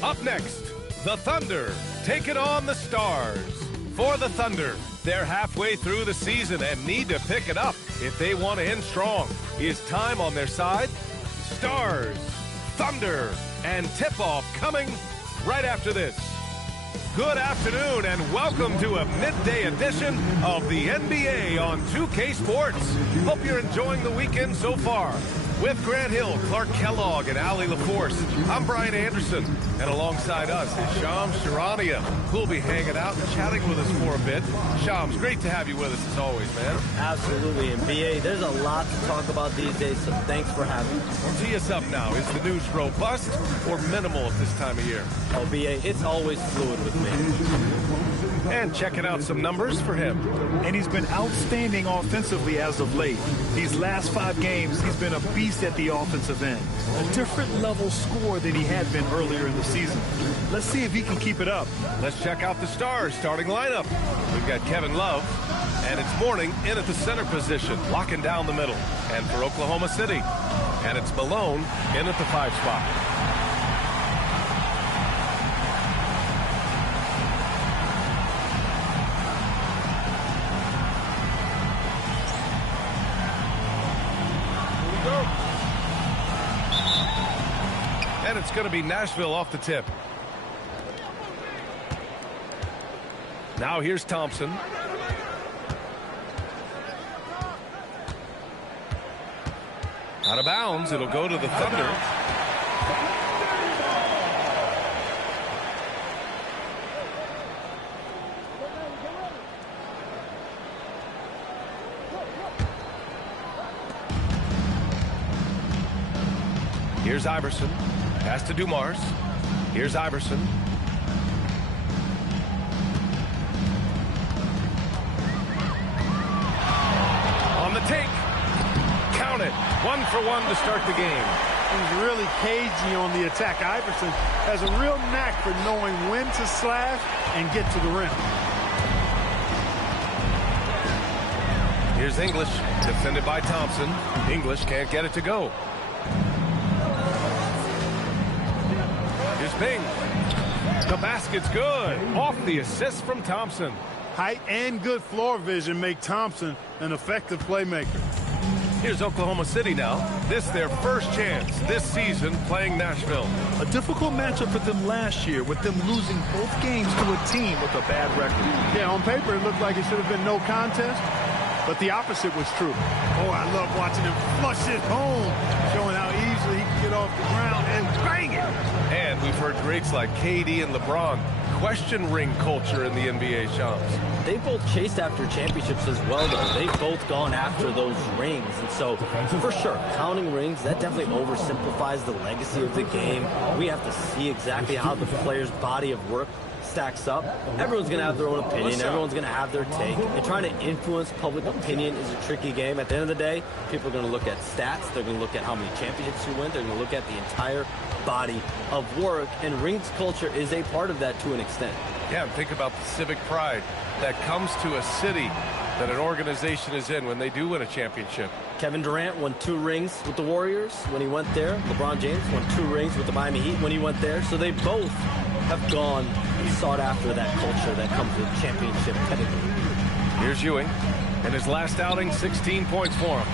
Up next, the Thunder take it on the Stars. For the Thunder, they're halfway through the season and need to pick it up if they want to end strong. Is time on their side? Stars, Thunder, and tip-off coming right after this. Good afternoon and welcome to a midday edition of the NBA on 2K Sports. Hope you're enjoying the weekend so far. With Grant Hill, Clark Kellogg, and Allie LaForce, I'm Brian Anderson, and alongside us is Shams Charania, who'll be hanging out and chatting with us for a bit. Shams, great to have you with us as always, man. Absolutely, and BA, there's a lot to talk about these days, so thanks for having me. Tee us up now. Is the news robust or minimal at this time of year? Oh, BA, it's always fluid with me. And checking out some numbers for him. And he's been outstanding offensively as of late. These last 5 games, he's been a beast at the offensive end. A different level score than he had been earlier in the season. Let's see if he can keep it up. Let's check out the Stars starting lineup. We've got Kevin Love, and it's Mourning in at the center position, locking down the middle. And for Oklahoma City, and it's Malone in at the 5 spot. And it's going to be Nashville off the tip. Now here's Thompson. Out of bounds. It'll go to the Thunder. Here's Iverson. Pass to Dumars. Here's Iverson. On the take. Count it. 1 for 1 to start the game. He's really cagey on the attack. Iverson has a real knack for knowing when to slash and get to the rim. Here's English. Defended by Thompson. English can't get it to go. Here's Bing. The basket's good. Off the assist from Thompson. Height and good floor vision make Thompson an effective playmaker. Here's Oklahoma City now. This their first chance this season playing Nashville. A difficult matchup for them last year with them losing both games to a team with a bad record. Yeah, on paper it looked like it should have been no contest, but the opposite was true. Oh, I love watching him flush it home, showing how easily he can get off the ground and bang it. And we've heard greats like KD and LeBron question ring culture in the NBA, Shams. They both chased after championships as well, though. They've both gone after those rings. And so, for sure, counting rings, that definitely oversimplifies the legacy of the game. We have to see exactly how the player's body of work stacks up. Everyone's going to have their own opinion. Everyone's going to have their take. And trying to influence public opinion is a tricky game. At the end of the day, people are going to look at stats. They're going to look at how many championships you win. They're going to look at the entire body of work. And rings culture is a part of that to an extent. Yeah, and think about the civic pride that comes to a city that an organization is in when they do win a championship. Kevin Durant won 2 rings with the Warriors when he went there. LeBron James won 2 rings with the Miami Heat when he went there. So they both have gone and sought after that culture that comes with championship pedigree. Here's Ewing. In his last outing, 16 points for him.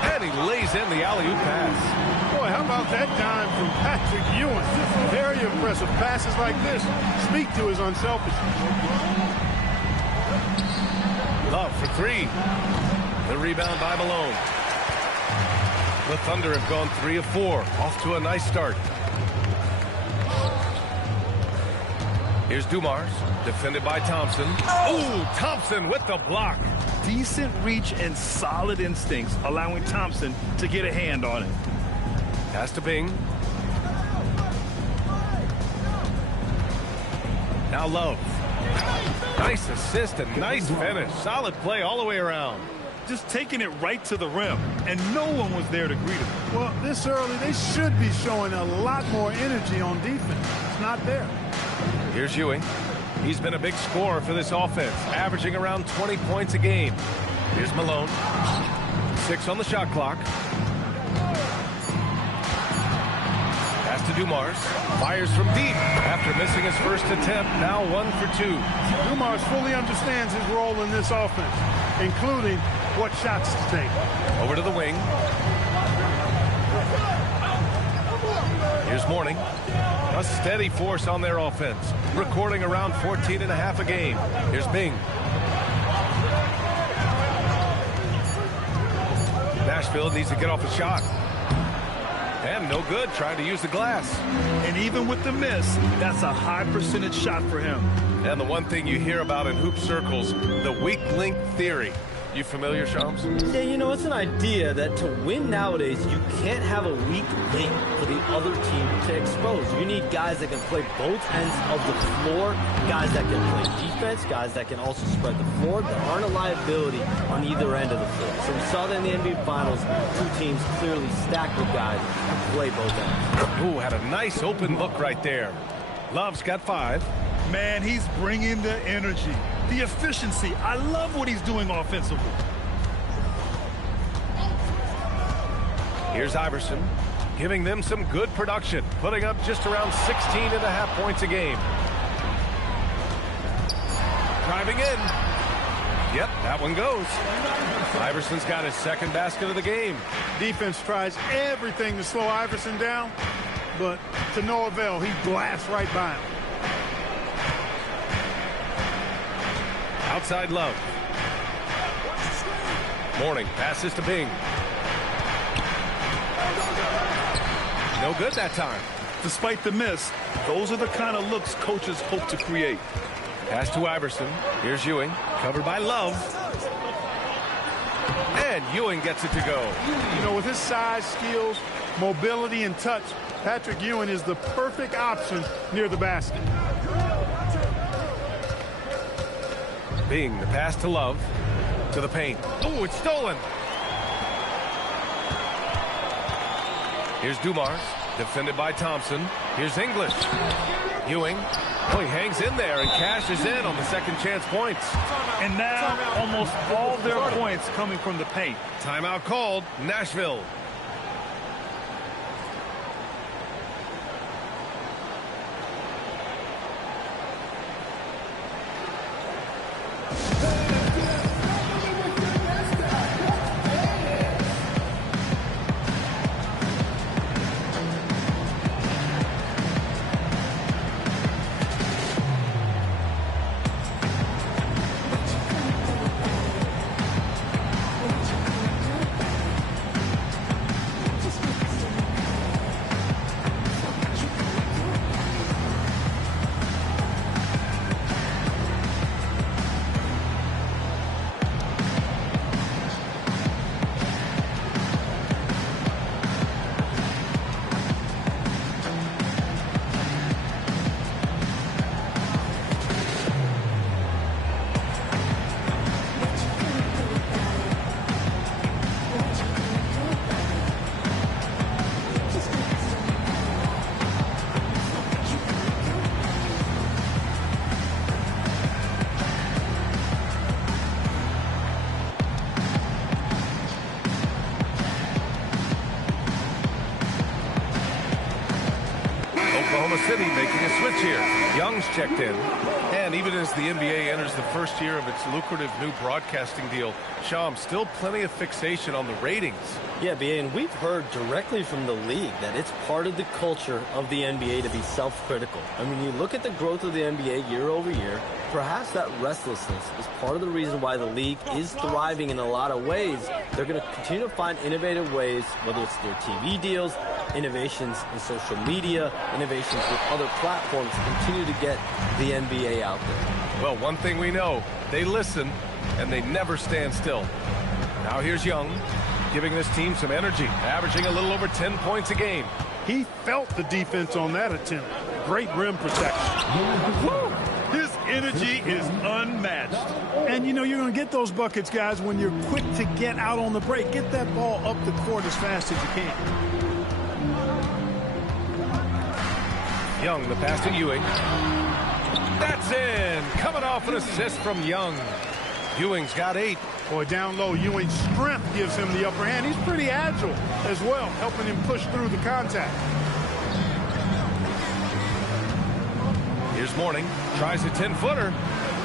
And he lays in the alley-oop pass. Boy, how about that dime from Patrick Ewing? Very impressive. Passes like this speak to his unselfishness. Love for 3. The rebound by Malone. The Thunder have gone 3 of 4. Off to a nice start. Here's Dumars, defended by Thompson. Oh, Thompson with the block. Decent reach and solid instincts, allowing Thompson to get a hand on it. Pass to Bing. Now Love. Nice assist and nice finish. Solid play all the way around. Just taking it right to the rim, and no one was there to greet him. Well, this early, they should be showing a lot more energy on defense. It's not there. Here's Ewing. He's been a big scorer for this offense, averaging around 20 points a game. Here's Malone. 6 on the shot clock. Pass to Dumars. Fires from deep after missing his first attempt. Now 1 for 2. Dumars fully understands his role in this offense, including what shots to take. Over to the wing. Here's Mourning. A steady force on their offense, recording around 14.5 a game. Here's Bing. Nashville needs to get off a shot. And no good, trying to use the glass. And even with the miss, that's a high percentage shot for him. And the one thing you hear about in hoop circles, the weak link theory. You familiar, Shams? Yeah, you know, it's an idea that to win nowadays, you can't have a weak link for the other team to expose. You need guys that can play both ends of the floor, guys that can play defense, guys that can also spread the floor. There aren't a liability on either end of the floor. So we saw that in the NBA Finals, two teams clearly stacked with guys who play both ends. Ooh, had a nice open look right there. Love's got 5. Man, he's bringing the energy, the efficiency. I love what he's doing offensively. Here's Iverson, giving them some good production, putting up just around 16.5 points a game. Driving in. Yep, that one goes. Iverson's got his second basket of the game. Defense tries everything to slow Iverson down, but to no avail. He blasts right by him. Outside Love. Mourning passes to Bing. No good that time. Despite the miss, those are the kind of looks coaches hope to create. Pass to Iverson. Here's Ewing, covered by Love. And Ewing gets it to go. You know, with his size, skills, mobility, and touch, Patrick Ewing is the perfect option near the basket. Bing, the pass to Love, to the paint. Oh, it's stolen. Here's Dumars, defended by Thompson. Here's English. Ewing, oh, he hangs in there and cashes in on the second chance points. And now almost all their points coming from the paint. Timeout called, Nashville. City making a switch here. Young's checked in. And even as the NBA enters the first year of its lucrative new broadcasting deal, Sham, still plenty of fixation on the ratings. Yeah, BA, and we've heard directly from the league that it's part of the culture of the NBA to be self-critical. I mean, you look at the growth of the NBA year over year, perhaps that restlessness is part of the reason why the league is thriving in a lot of ways. They're going to continue to find innovative ways, whether it's their TV deals, innovations in social media, innovations with other platforms to continue to get the NBA out there. Well, one thing we know, they listen and they never stand still. Now here's Young, giving this team some energy, averaging a little over 10 points a game. He felt the defense on that attempt. Great rim protection. His energy is unmatched. And, you know, you're going to get those buckets, guys, when you're quick to get out on the break. Get that ball up the court as fast as you can. Young, the pass to Ewing. That's in. Coming off an assist from Young. Ewing's got 8. Boy, down low, Ewing's strength gives him the upper hand. He's pretty agile as well, helping him push through the contact. Here's Mourning. Tries a 10-footer.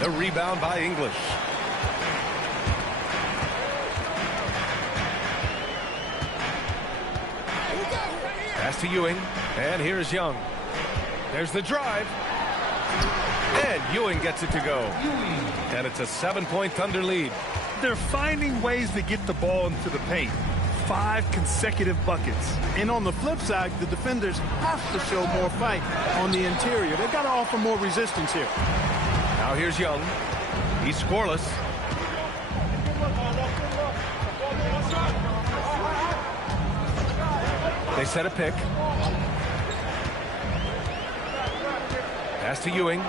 The rebound by English. Pass to Ewing. And here's Young. There's the drive. And Ewing gets it to go. And it's a 7-point Thunder lead. They're finding ways to get the ball into the paint. 5 consecutive buckets. And on the flip side, the defenders have to show more fight on the interior. They've got to offer more resistance here. Now here's Young. He's scoreless. They set a pick. Pass to Ewing.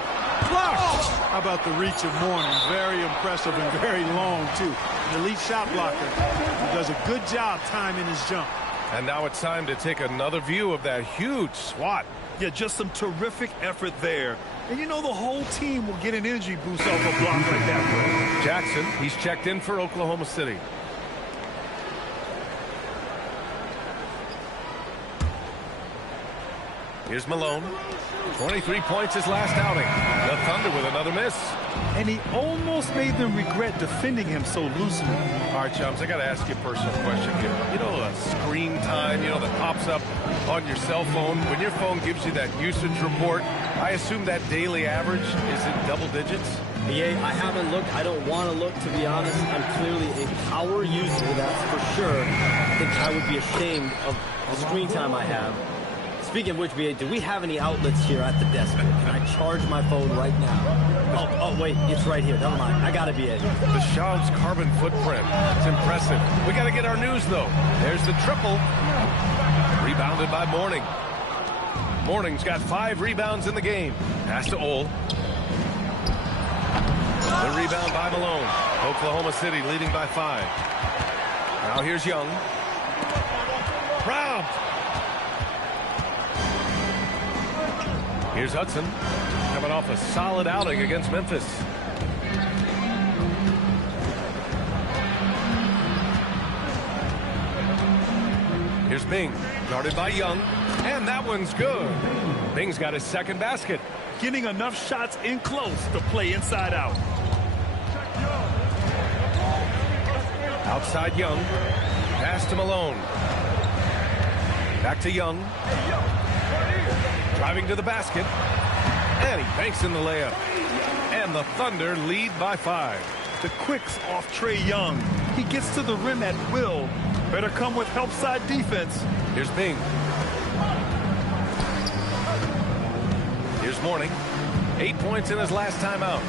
Blocked! How about the reach of Mourning? Very impressive and very long, too. An elite shot blocker. He does a good job timing his jump. And now it's time to take another view of that huge swat. Yeah, just some terrific effort there. And you know the whole team will get an energy boost off a block like that, bro. Jackson, he's checked in for Oklahoma City. Here's Malone. 23 points his last outing. The Thunder with another miss. And he almost made them regret defending him so loosely. All right, chums, I got to ask you a personal question here. You know, screen time, that pops up on your cell phone. When your phone gives you that usage report, I assume that daily average is in double digits? Yeah, I haven't looked. I don't want to look, to be honest. I'm clearly a power user, that's for sure. I think I would be ashamed of the screen time I have. Speaking of which, BA, do we have any outlets here at the desk? Can I charge my phone right now? Oh, wait, it's right here. Never mind. I got it, BA. The Shaw's carbon footprint. It's impressive. We got to get our news, though. There's the triple. Rebounded by Mourning. Mourning's got 5 rebounds in the game. Pass to Ole. The rebound by Malone. Oklahoma City leading by 5. Now here's Young. Brown. Here's Hudson, coming off a solid outing against Memphis. Here's Bing, guarded by Young, and that one's good. Bing's got his second basket. Getting enough shots in close to play inside out. Outside Young, pass to Malone. Back to Young. Driving to the basket, and he banks in the layup. And the Thunder lead by 5. The quicks off Trae Young. He gets to the rim at will. Better come with help side defense. Here's Bing. Here's Mourning. 8 points in his last time out.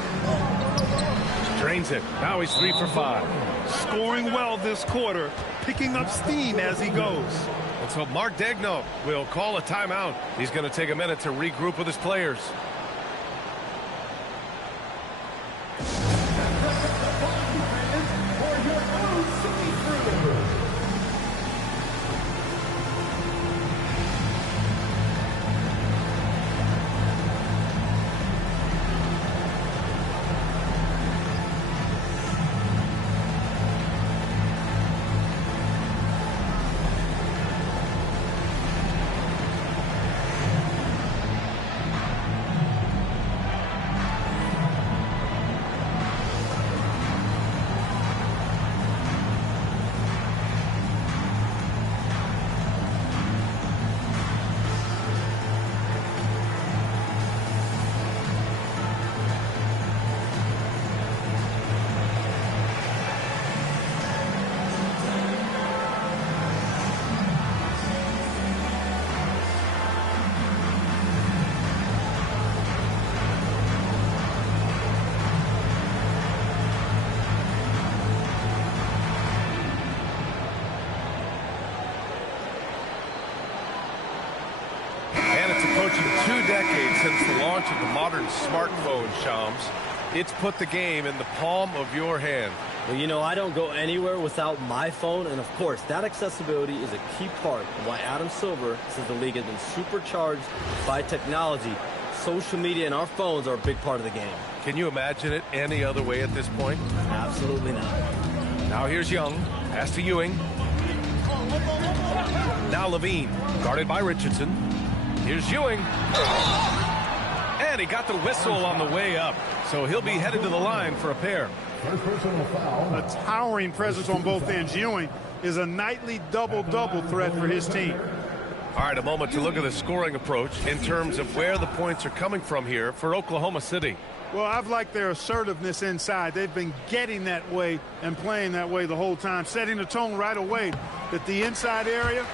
Drains it. Now he's 3 for 5. Scoring well this quarter, picking up steam as he goes. And so Mark Daigneault will call a timeout. He's going to take a minute to regroup with his players. Since the launch of the modern smartphone, Shams, it's put the game in the palm of your hand. Well, I don't go anywhere without my phone, and of course, that accessibility is a key part of why Adam Silver says the league has been supercharged by technology. Social media and our phones are a big part of the game. Can you imagine it any other way at this point? Absolutely not. Now here's Young. Pass to Ewing. Now Levine, guarded by Richardson. Here's Ewing. And he got the whistle on the way up, so he'll be headed to the line for a pair. A towering presence on both ends. Ewing is a nightly double-double threat for his team. All right, a moment to look at the scoring approach in terms of where the points are coming from here for Oklahoma City. Well, I've liked their assertiveness inside. They've been getting that way and playing that way the whole time, setting the tone right away that the inside area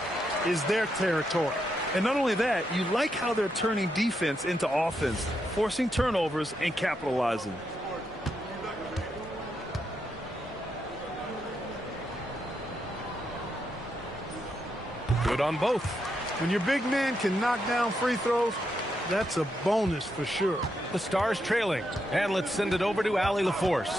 is their territory. And not only that, you like how they're turning defense into offense, forcing turnovers and capitalizing. Good on both. When your big man can knock down free throws, that's a bonus for sure. The Stars trailing, and let's send it over to Allie LaForce.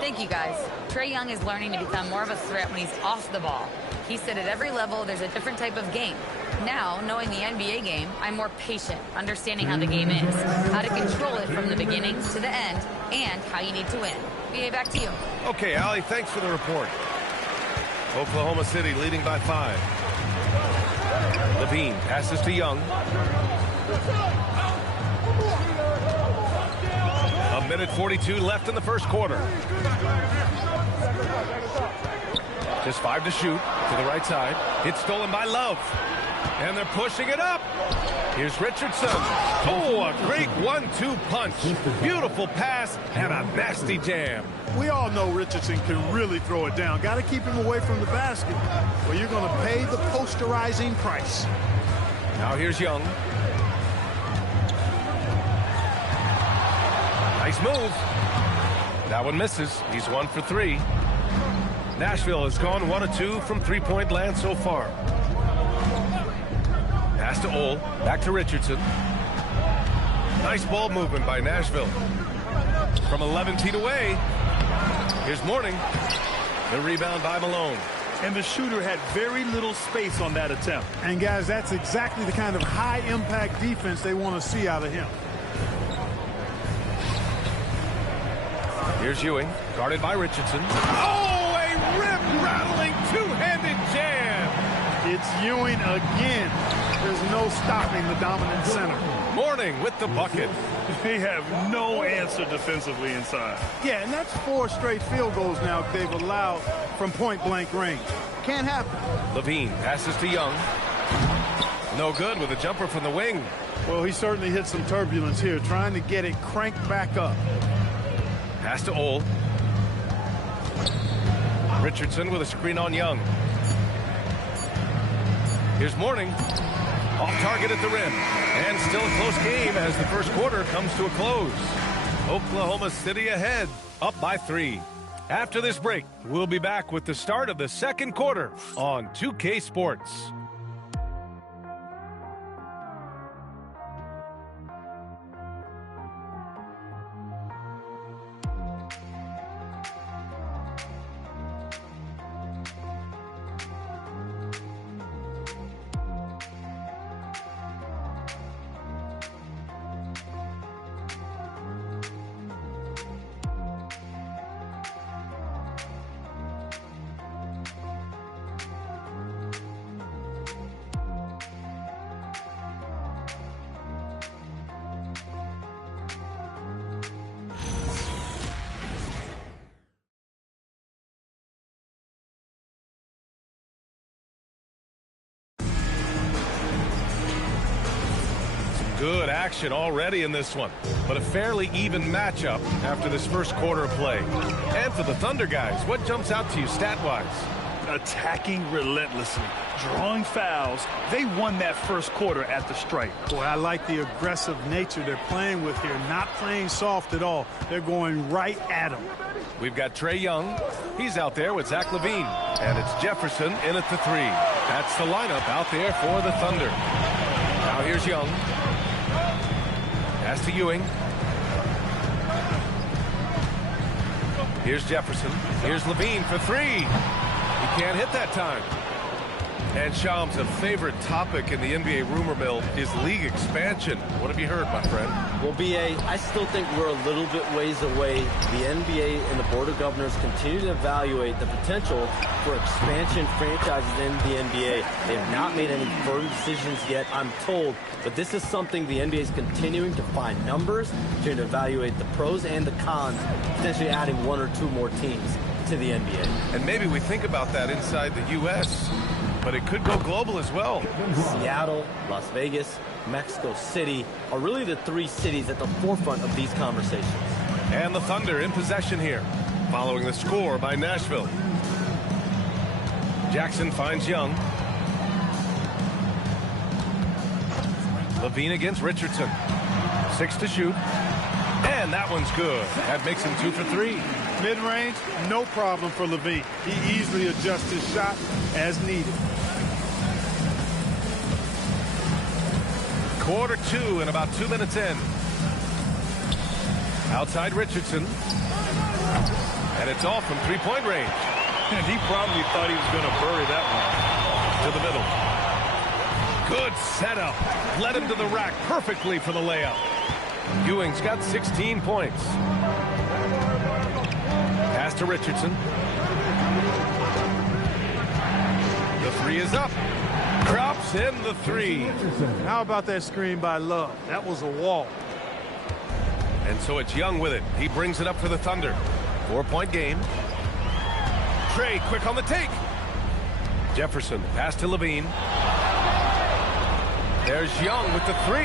Thank you, guys. Trae Young is learning to become more of a threat when he's off the ball. He said at every level there's a different type of game. Now, knowing the NBA game, I'm more patient, understanding how the game is, how to control it from the beginning to the end, and how you need to win. BA, back to you. Okay, Allie, thanks for the report. Oklahoma City leading by 5. Levine passes to Young. A minute 42 left in the first quarter. Just 5 to shoot to the right side. It's stolen by Love. And they're pushing it up. Here's Richardson. Oh, a great 1-2 punch. Beautiful pass and a nasty jam. We all know Richardson can really throw it down. Got to keep him away from the basket, or you're going to pay the posterizing price. Now here's Young. Nice move. That one misses. He's 1 for 3. Nashville has gone 1 of 2 from three-point land so far. Pass to Ole. Back to Richardson. Nice ball movement by Nashville. From 11 feet away. Here's Mourning. The rebound by Malone. And the shooter had very little space on that attempt. And, guys, that's exactly the kind of high-impact defense they want to see out of him. Here's Ewing, guarded by Richardson. Oh, a rip-rattling two-handed jam. It's Ewing again. There's no stopping the dominant center. Mourning with the bucket. They have no answer defensively inside. Yeah, and that's 4 straight field goals now they've allowed from point-blank range. Can't happen. Levine passes to Young. No good with a jumper from the wing. Well, he certainly hit some turbulence here, trying to get it cranked back up. Pass to Ole. Richardson with a screen on Young. Here's Mourning. Off target at the rim. And still a close game as the first quarter comes to a close. Oklahoma City ahead, up by 3. After this break, we'll be back with the start of the second quarter on 2K Sports. Good action already in this one, but a fairly even matchup after this first quarter of play. And for the Thunder guys, what jumps out to you stat-wise? Attacking relentlessly, drawing fouls. They won that first quarter at the stripe. Boy, I like the aggressive nature they're playing with here, not playing soft at all. They're going right at them. We've got Trae Young. He's out there with Zach LaVine. And it's Jefferson in at the 3. That's the lineup out there for the Thunder. Now here's Young. Pass to Ewing. Here's Jefferson. Here's LaVine for 3. He can't hit that time. And Shams, a favorite topic in the NBA rumor mill is league expansion. What have you heard, my friend? Well, BA, I still think we're a little bit ways away. The NBA and the Board of Governors continue to evaluate the potential for expansion franchises in the NBA. They have not made any firm decisions yet, I'm told, but this is something the NBA is continuing to find numbers, to evaluate the pros and the cons, potentially adding 1 or 2 more teams to the NBA. And maybe we think about that inside the U.S., but it could go global as well. Seattle, Las Vegas, Mexico City are really the 3 cities at the forefront of these conversations. And the Thunder in possession here, following the score by Nashville. Jackson finds Young. Levine against Richardson. 6 to shoot. And that one's good. That makes him 2 for 3. Mid-range, no problem for Levine. He easily adjusts his shot as needed. Quarter 2 and about 2 minutes in. Outside Richardson. And it's off from 3-point range. And he probably thought he was going to bury that To the middle. Good setup. Led him to the rack perfectly for the layup. Ewing's got 16 points. Pass to Richardson. The 3 is up. Drops in the 3. How about that screen by Love? That was a wall. And so it's Young with it. He brings it up for the Thunder. 4-point game. Trey quick on the take. Jefferson pass to Levine. There's Young with the 3.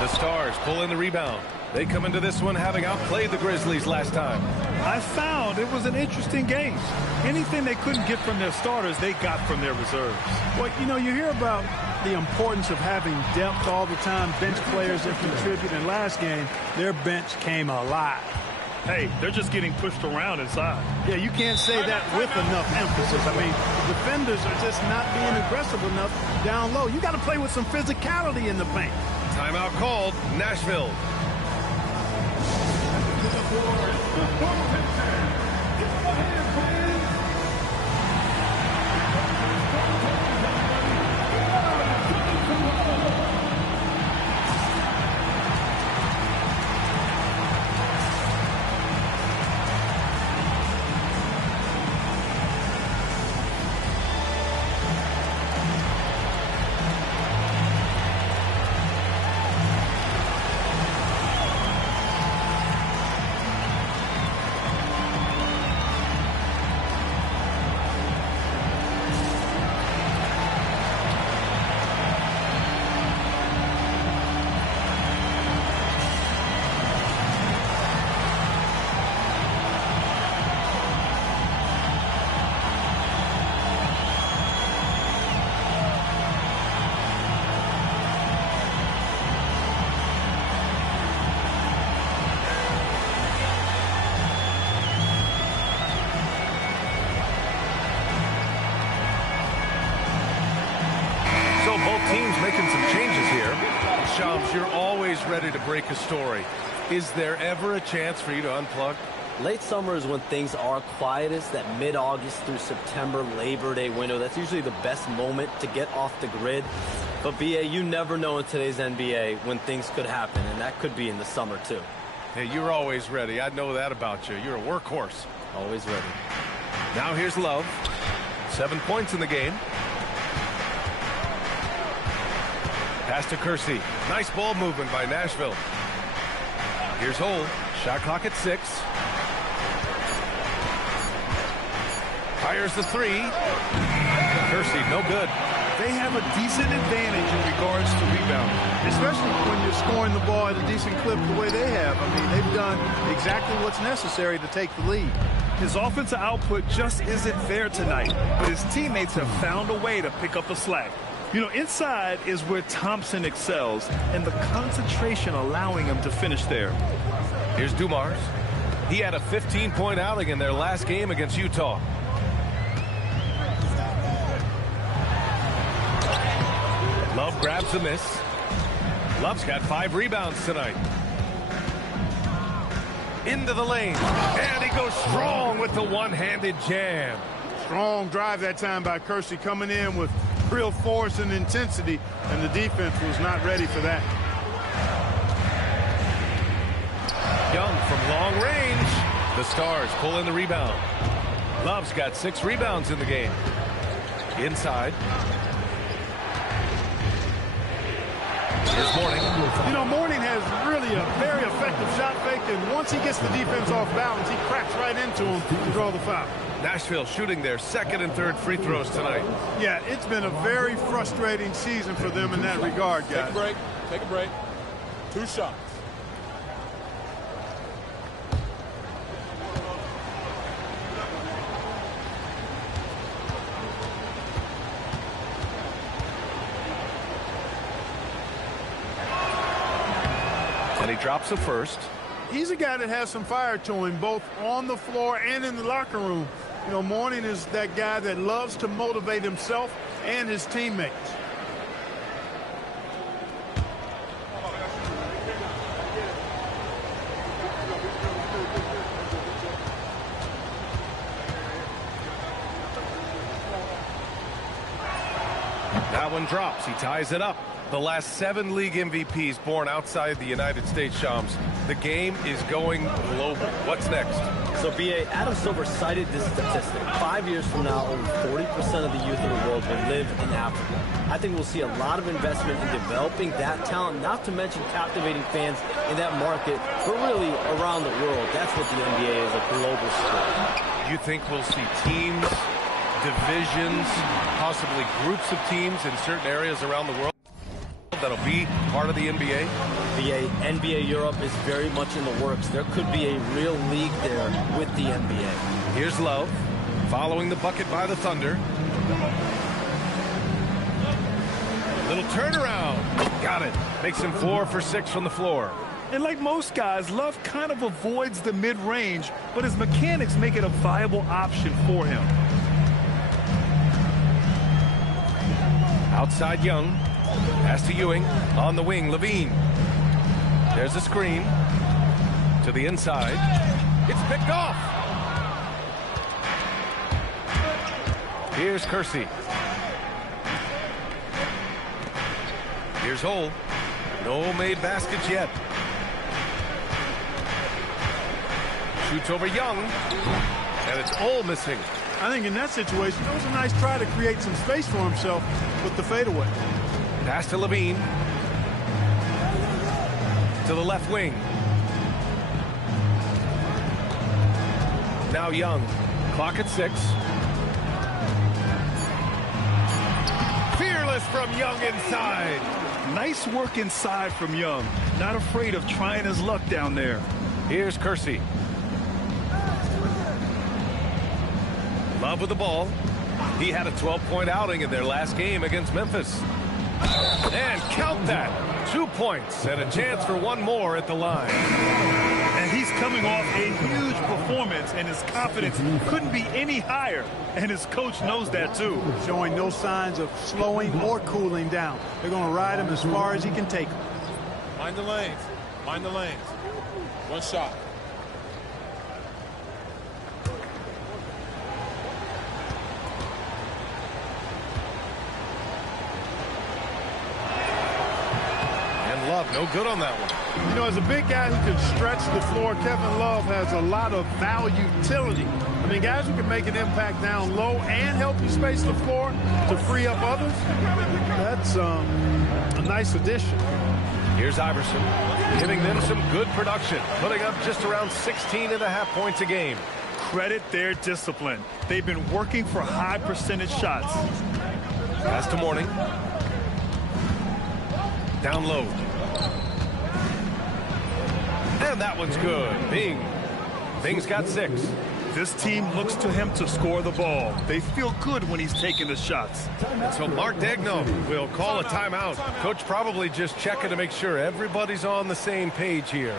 The Stars pull in the rebound. They come into this one having outplayed the Grizzlies last time. I found it was an interesting game. Anything they couldn't get from their starters, they got from their reserves. Well, you know, you hear about the importance of having depth all the time, bench players that contribute. In last game, their bench came alive. Hey, they're just getting pushed around inside. Yeah, you can't say that with enough emphasis. I mean, defenders are just not being aggressive enough down low. You got to play with some physicality in the paint. Timeout called. Nashville. Teams making some changes here. Shams, you're always ready to break a story. Is there ever a chance for you to unplug? Late summer is when things are quietest, that mid-August through September Labor Day window. That's usually the best moment to get off the grid. But, BA, you never know in today's NBA when things could happen, and that could be in the summer, too. Hey, you're always ready. I know that about you. You're a workhorse. Always ready. Now here's Love. 7 points in the game. Pass to Kersey. Nice ball movement by Nashville. Here's Hole. Shot clock at 6. Fires the 3. Kersey, no good. They have a decent advantage in regards to rebounding, especially when you're scoring the ball at a decent clip the way they have. I mean, they've done exactly what's necessary to take the lead. His offensive output just isn't there tonight, but his teammates have found a way to pick up the slack. You know, inside is where Thompson excels, and the concentration allowing him to finish there. Here's Dumars. He had a 15-point outing in their last game against Utah. Love grabs the miss. Love's got 5 rebounds tonight. Into the lane. And he goes strong with the one-handed jam. Strong drive that time by Kersey, coming in with real force and intensity, and the defense was not ready for that. Young from long range. The Stars pull in the rebound. Love's got 6 rebounds in the game. Inside. Here's Mourning. You know, Mourning has really a very effective shot fake, and once he gets the defense off balance, he cracks right into him to draw the foul. Nashville shooting their 2nd and 3rd free throws tonight. Yeah, it's been a very frustrating season for them in that regard, guys. Take a break. Take a break. 2 shots. And he drops the first. He's a guy that has some fire to him, both on the floor and in the locker room. You know, Mourning is that guy that loves to motivate himself and his teammates. That one drops. He ties it up. The last 7 league MVPs born outside the United States, Shams. The game is going global. What's next? So, B.A., Adam Silver cited this statistic. 5 years from now, over 40% of the youth of the world will live in Africa. I think we'll see a lot of investment in developing that talent, not to mention captivating fans in that market, but really around the world. That's what the NBA is, a global sport. You think we'll see teams, divisions, possibly groups of teams in certain areas around the world that'll be part of the NBA? The NBA Europe is very much in the works. There could be a real league there with the NBA. Here's Love, following the bucket by the Thunder. Little turnaround. Got it. Makes him 4 for 6 from the floor. And like most guys, Love kind of avoids the mid-range, but his mechanics make it a viable option for him. Outside Young. Pass to Ewing. On the wing, Levine. There's a screen. To the inside. It's picked off. Here's Kersey. Here's Hole. No made baskets yet. Shoots over Young. And it's all missing. I think in that situation, it was a nice try to create some space for himself with the fadeaway. Pass to Levine. To the left wing. Now Young. Clock at 6. Fearless from Young inside. Nice work inside from Young. Not afraid of trying his luck down there. Here's Kersey. Love with the ball. He had a 12-point outing in their last game against Memphis. And count that. 2 points and a chance for one more at the line. And he's coming off a huge performance, and his confidence couldn't be any higher. And his coach knows that, too. Showing no signs of slowing or cooling down. They're going to ride him as far as he can take him. Mind the lanes. Mind the lanes. 1 shot. Love, no good on that one. You know, as a big guy who can stretch the floor, Kevin Love has a lot of value utility. I mean, guys who can make an impact down low and help you space the floor to free up others, that's a nice addition. Here's Iverson, giving them some good production, putting up just around 16.5 points a game. Credit their discipline. They've been working for high percentage shots. Pass to Mourning. Down low. And that one's good. Bing. Bing's got 6. This team looks to him to score the ball. They feel good when he's taking the shots. And so Mark Degno will call a timeout. Coach probably just checking to make sure everybody's on the same page here.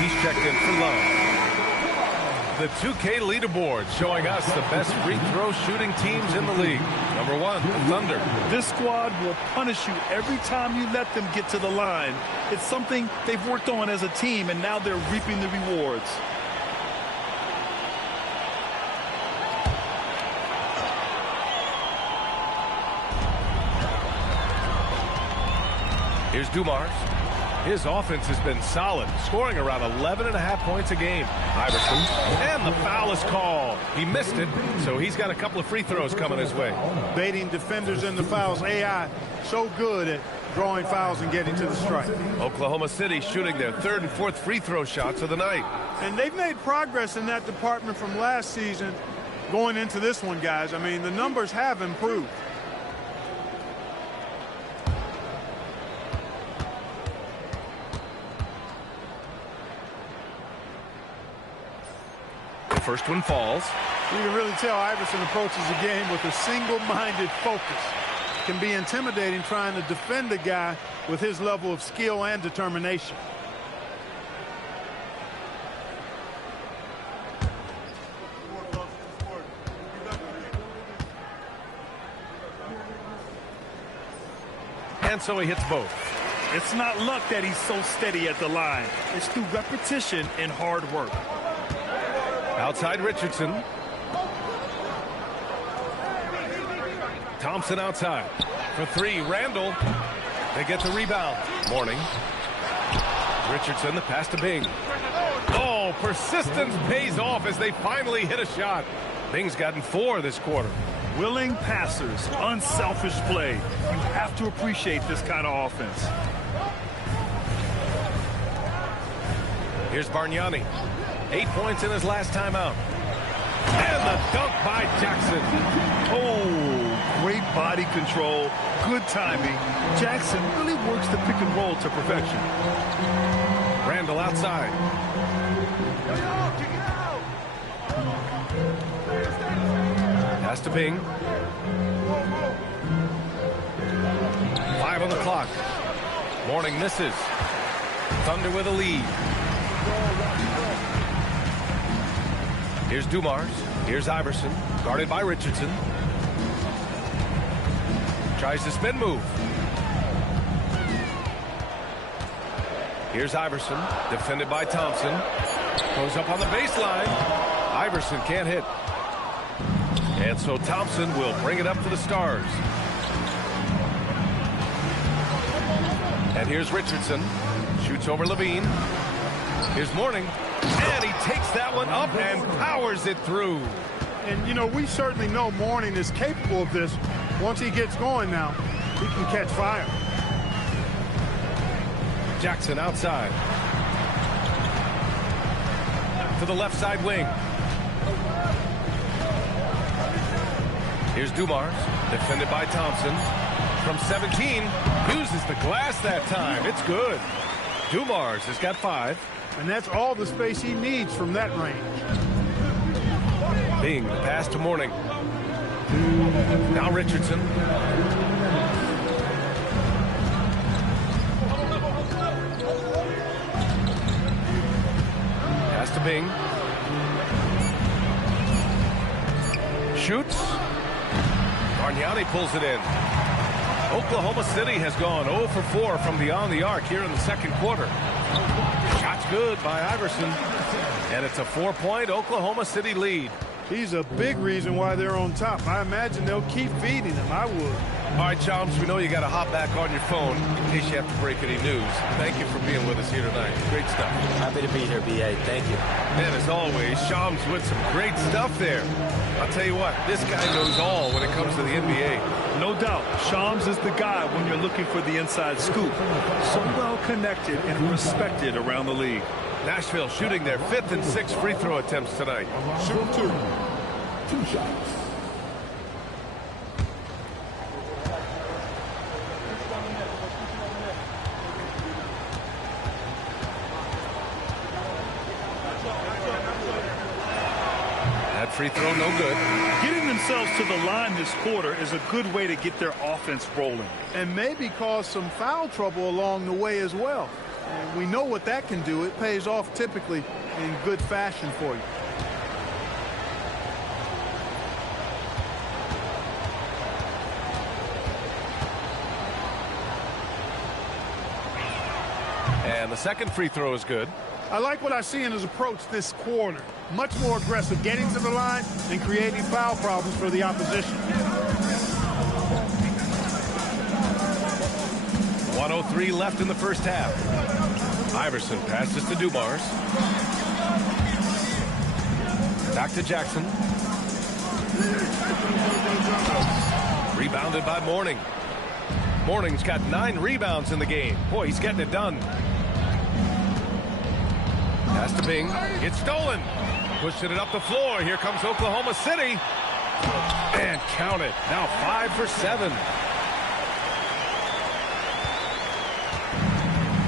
He's checked in for love. The 2K leaderboard showing us the best free throw shooting teams in the league. Number 1, the Thunder. This squad will punish you every time you let them get to the line. It's something they've worked on as a team, and now they're reaping the rewards. Here's Dumars. His offense has been solid, scoring around 11.5 points a game. Iverson, and the foul is called. He missed it, so he's got a couple of free throws coming his way. Baiting defenders into fouls. AI so good at drawing fouls and getting to the stripe. Oklahoma City shooting their 3rd and 4th free throw shots of the night. And they've made progress in that department from last season going into this one, guys. I mean, the numbers have improved. First one falls. You can really tell Iverson approaches the game with a single-minded focus. It can be intimidating trying to defend a guy with his level of skill and determination. And so he hits both. It's not luck that he's so steady at the line. It's through repetition and hard work. Outside Richardson. Thompson outside. For 3, Randall. They get the rebound. Mourning. Richardson, the pass to Bing. Oh, persistence pays off as they finally hit a shot. Bing's gotten 4 this quarter. Willing passers, unselfish play. You have to appreciate this kind of offense. Here's Bargnani. 8 points in his last time out. And the dunk by Jackson. Oh, great body control, good timing. Jackson really works the pick and roll to perfection. Randall outside. Pass to Bing. 5 on the clock. Mourning misses. Thunder with a lead. Here's Dumars. Here's Iverson. Guarded by Richardson. Tries to spin move. Here's Iverson. Defended by Thompson. Goes up on the baseline. Iverson can't hit. And so Thompson will bring it up for the Stars. And here's Richardson. Shoots over Levine. Here's Mourning. And he takes that one up and powers it through. And, you know, we certainly know Mourning is capable of this. Once he gets going now, he can catch fire. Jackson outside. To the left side wing. Here's Dumars. Defended by Thompson. From 17. Uses the glass that time. It's good. Dumars has got 5. And that's all the space he needs from that range. Bing, the pass to Mourning. Now Richardson. Pass to Bing. Shoots. Bargnani pulls it in. Oklahoma City has gone 0 for 4 from beyond the arc here in the second quarter. Shot's good by Iverson. And it's a 4-point Oklahoma City lead. He's a big reason why they're on top. I imagine they'll keep feeding him. I would. All right, Chums, we know you got to hop back on your phone in case you have to break any news. Thank you for being with us here tonight. Great stuff. Happy to be here, B.A. Thank you. And as always, Shams with some great stuff there. I'll tell you what, this guy knows all when it comes to the NBA. No doubt, Shams is the guy when you're looking for the inside scoop. So well connected and respected around the league. Nashville shooting their 5th and 6th free throw attempts tonight. Shoot 2. 2 shots. That free throw no good. Getting themselves to the line this quarter is a good way to get their offense rolling. And maybe cause some foul trouble along the way as well. And we know what that can do. It pays off typically in good fashion for you. And the second free throw is good. I like what I see in his approach this quarter. Much more aggressive, getting to the line and creating foul problems for the opposition. 1:03 left in the first half. Iverson passes to Dumars. Back to Jackson. Rebounded by Mourning. Mourning's got 9 rebounds in the game. Boy, he's getting it done. Pass to Bing. It's stolen. Pushing it up the floor. Here comes Oklahoma City. And count it. Now 5 for 7.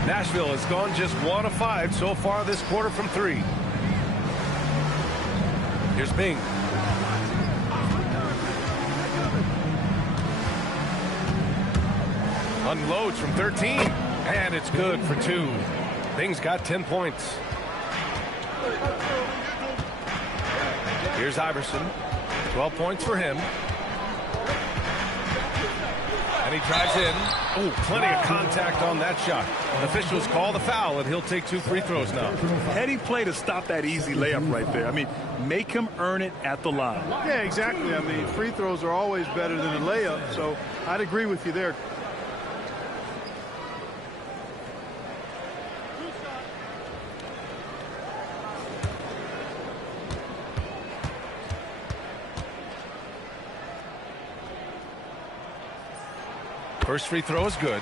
Nashville has gone just 1 of 5 so far this quarter from 3. Here's Bing. Unloads from 13. And it's good for 2. Bing's got 10 points. Here's Iverson. 12 points for him. And he drives in. Oh, plenty of contact on that shot. Officials call the foul, and he'll take 2 free throws now. Heady play to stop that easy layup right there. I mean, make him earn it at the line. Yeah, exactly. I mean, free throws are always better than a layup, so I'd agree with you there. First free throw is good.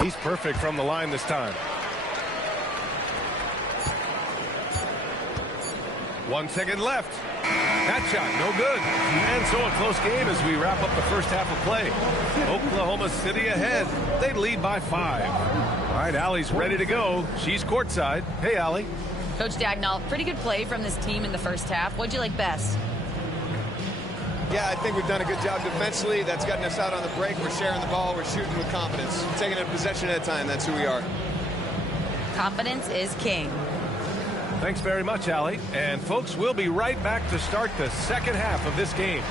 He's perfect from the line this time. 1 second left. That shot, no good. And so a close game as we wrap up the first half of play. Oklahoma City ahead. They lead by 5. All right, Allie's ready to go. She's courtside. Hey, Allie. Coach Dagnall, pretty good play from this team in the first half. What'd you like best? Yeah, I think we've done a good job defensively. That's gotten us out on the break. We're sharing the ball. We're shooting with confidence. Taking a possession at a time. That's who we are. Confidence is king. Thanks very much, Allie. And, folks, we'll be right back to start the second half of this game.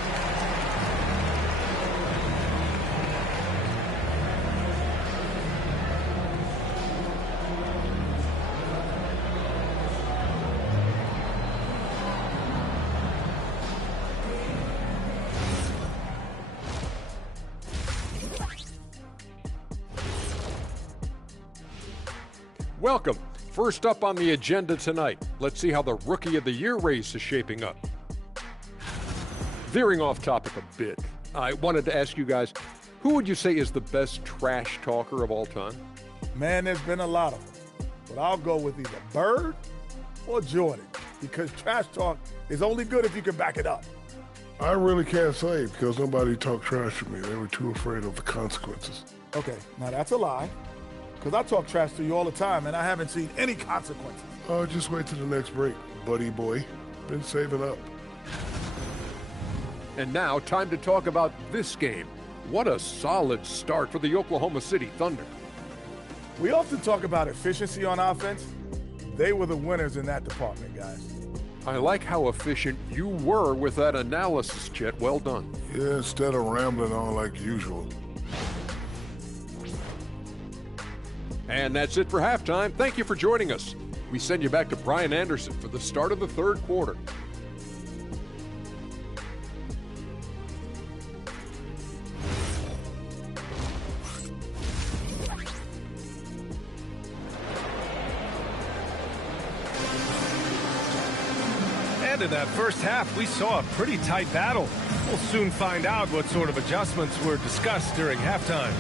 Welcome. First up on the agenda tonight, let's see how the Rookie of the Year race is shaping up. Veering off topic a bit, I wanted to ask you guys, who would you say is the best trash talker of all time? Man, there's been a lot of them. But I'll go with either Bird or Jordan, because trash talk is only good if you can back it up. I really can't say because nobody talked trash to me. They were too afraid of the consequences. Okay, now that's a lie. Because I talk trash to you all the time, and I haven't seen any consequences. Oh, just wait till the next break, buddy boy. Been saving up. And now, time to talk about this game. What a solid start for the Oklahoma City Thunder. We often talk about efficiency on offense. They were the winners in that department, guys. I like how efficient you were with that analysis, Chet. Well done. Yeah, instead of rambling on like usual. And that's it for halftime. Thank you for joining us. We send you back to Brian Anderson for the start of the third quarter. And in that first half, we saw a pretty tight battle. We'll soon find out what sort of adjustments were discussed during halftime.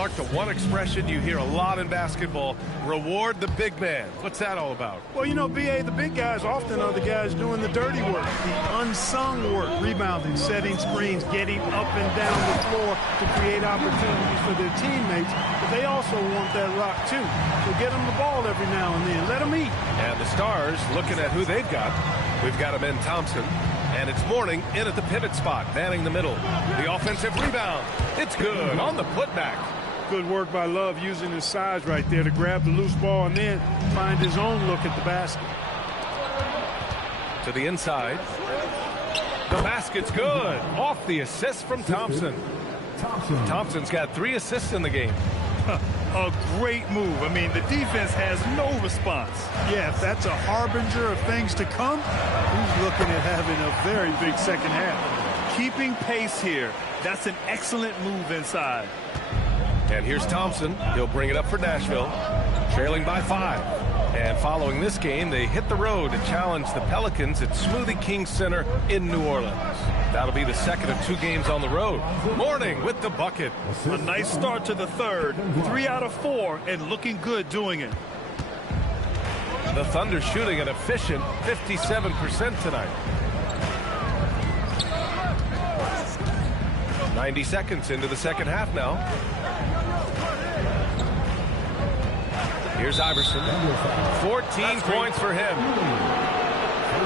Clark, the one expression you hear a lot in basketball, reward the big man. What's that all about? Well, you know, B.A., the big guys often are the guys doing the dirty work, the unsung work, rebounding, setting screens, getting up and down the floor to create opportunities for their teammates. But they also want that rock, too. So get them the ball every now and then. Let them eat. And the Stars, looking at who they've got, we've got Amen Thompson. And it's Mourning in at the pivot spot, manning the middle. The offensive rebound. It's good on the putback. Good work by Love using his size right there to grab the loose ball and then find his own look at the basket. To the inside. The basket's good. Off the assist from Thompson. Thompson's got 3 assists in the game. A great move. I mean, the defense has no response. Yeah, if that's a harbinger of things to come, he's looking at having a very big second half. Keeping pace here. That's an excellent move inside. And here's Thompson. He'll bring it up for Nashville, trailing by 5. And following this game, they hit the road to challenge the Pelicans at Smoothie King Center in New Orleans. That'll be the second of 2 games on the road. Mourning with the bucket. A nice start to the third. 3 out of 4 and looking good doing it. The Thunder shooting an efficient 57% tonight. 90 seconds into the second half now. Here's Iverson. 14 points for him.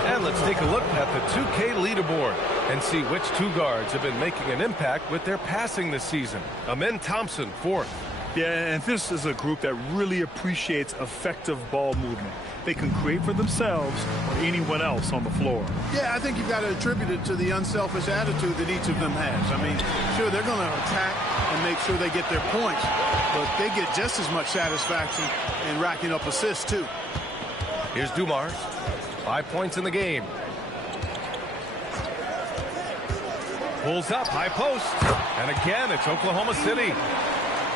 And let's take a look at the 2K leaderboard and see which 2 guards have been making an impact with their passing this season. Amen Thompson, 4th. Yeah, and this is a group that really appreciates effective ball movement. They can create for themselves or anyone else on the floor. Yeah, I think you've got to attribute it to the unselfish attitude that each of them has. I mean, sure, they're going to attack and make sure they get their points, but they get just as much satisfaction in racking up assists, too. Here's Dumars. 5 points in the game. Pulls up, high post. And again, it's Oklahoma City.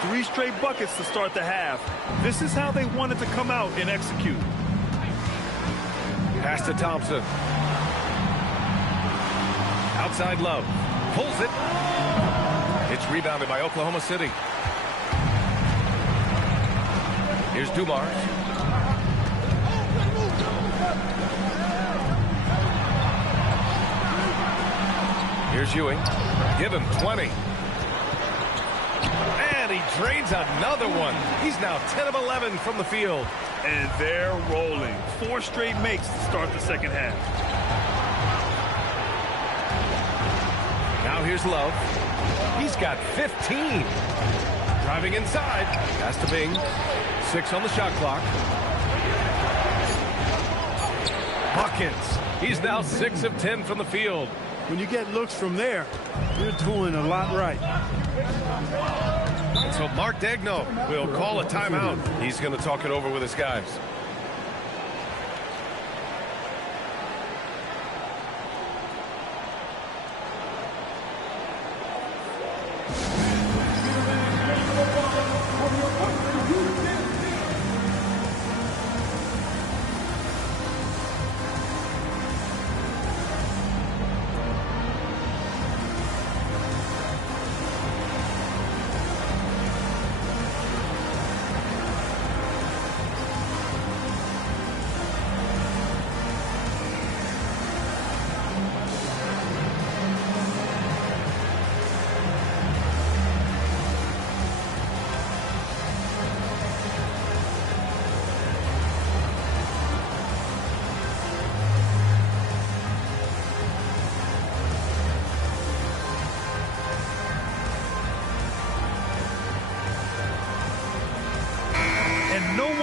3 straight buckets to start the half. This is how they wanted to come out and execute. Pass to Thompson. Outside Love. Pulls it. It's rebounded by Oklahoma City. Here's Dumars. Here's Ewing. Give him 20. And he drains another one. He's now 10 of 11 from the field. And they're rolling. 4 straight makes to start the second half. Now here's Love. He's got 15. Driving inside. Pass to Bing. 6 on the shot clock. Buckets. He's now 6 of 10 from the field. When you get looks from there, you're doing a lot right. And so Mark Daigneault will call a timeout. He's going to talk it over with his guys.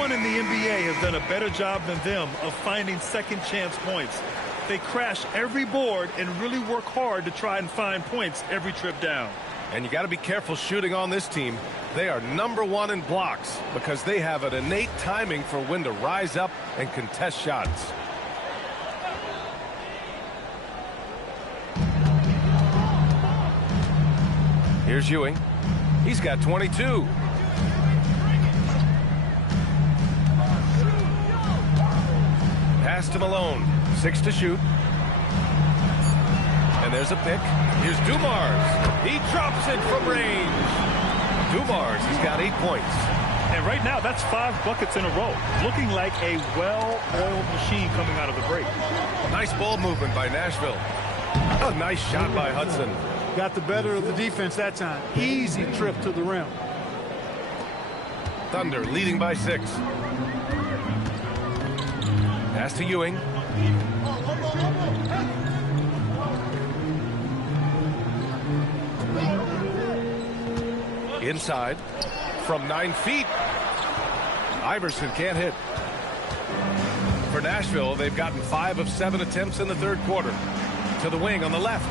In the NBA has done a better job than them of finding second chance points. They crash every board and really work hard to try and find points every trip down. And you got to be careful shooting on this team. They are #1 in blocks because they have an innate timing for when to rise up and contest shots. Here's Ewing. He's got 22. Pass to Malone. 6 to shoot. And there's a pick. Here's Dumars. He drops it from range. Dumars, he's got 8 points. And right now, that's 5 buckets in a row. Looking like a well-oiled machine coming out of the break. Nice ball movement by Nashville. A nice shot by Hudson. Got the better of the defense that time. Easy trip to the rim. Thunder leading by 6. Pass to Ewing. Inside from 9 feet. Iverson can't hit. For Nashville, they've gotten 5 of 7 attempts in the third quarter. To the wing on the left.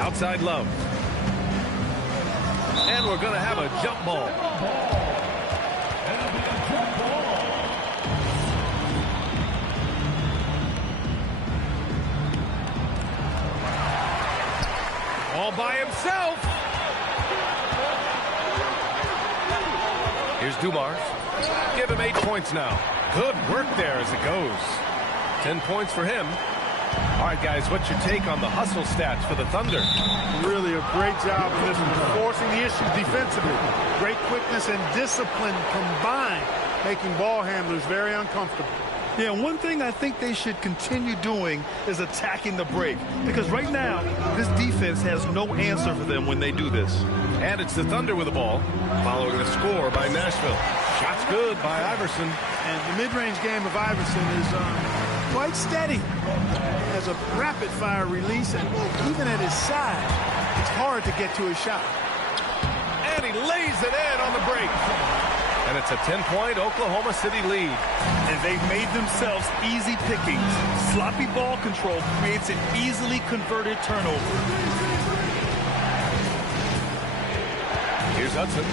Outside Love. And we're going to have a jump ball. All by himself. Here's Dumars. Give him 8 points now. Good work there as it goes. 10 points for him. All right, guys, what's your take on the hustle stats for the Thunder? Really a great job in this one, forcing the issue defensively. Great quickness and discipline combined, making ball handlers very uncomfortable. Yeah, one thing I think they should continue doing is attacking the break. Because right now, this defense has no answer for them when they do this. And it's the Thunder with the ball, following the score by Nashville. Shots good by Iverson. And the mid-range game of Iverson is quite steady. Has a rapid-fire release, and even at his side, it's hard to get to his shot. And he lays it in on the break. And it's a 10-point Oklahoma City lead. And they've made themselves easy pickings. Sloppy ball control creates an easily converted turnover. Here's Hudson.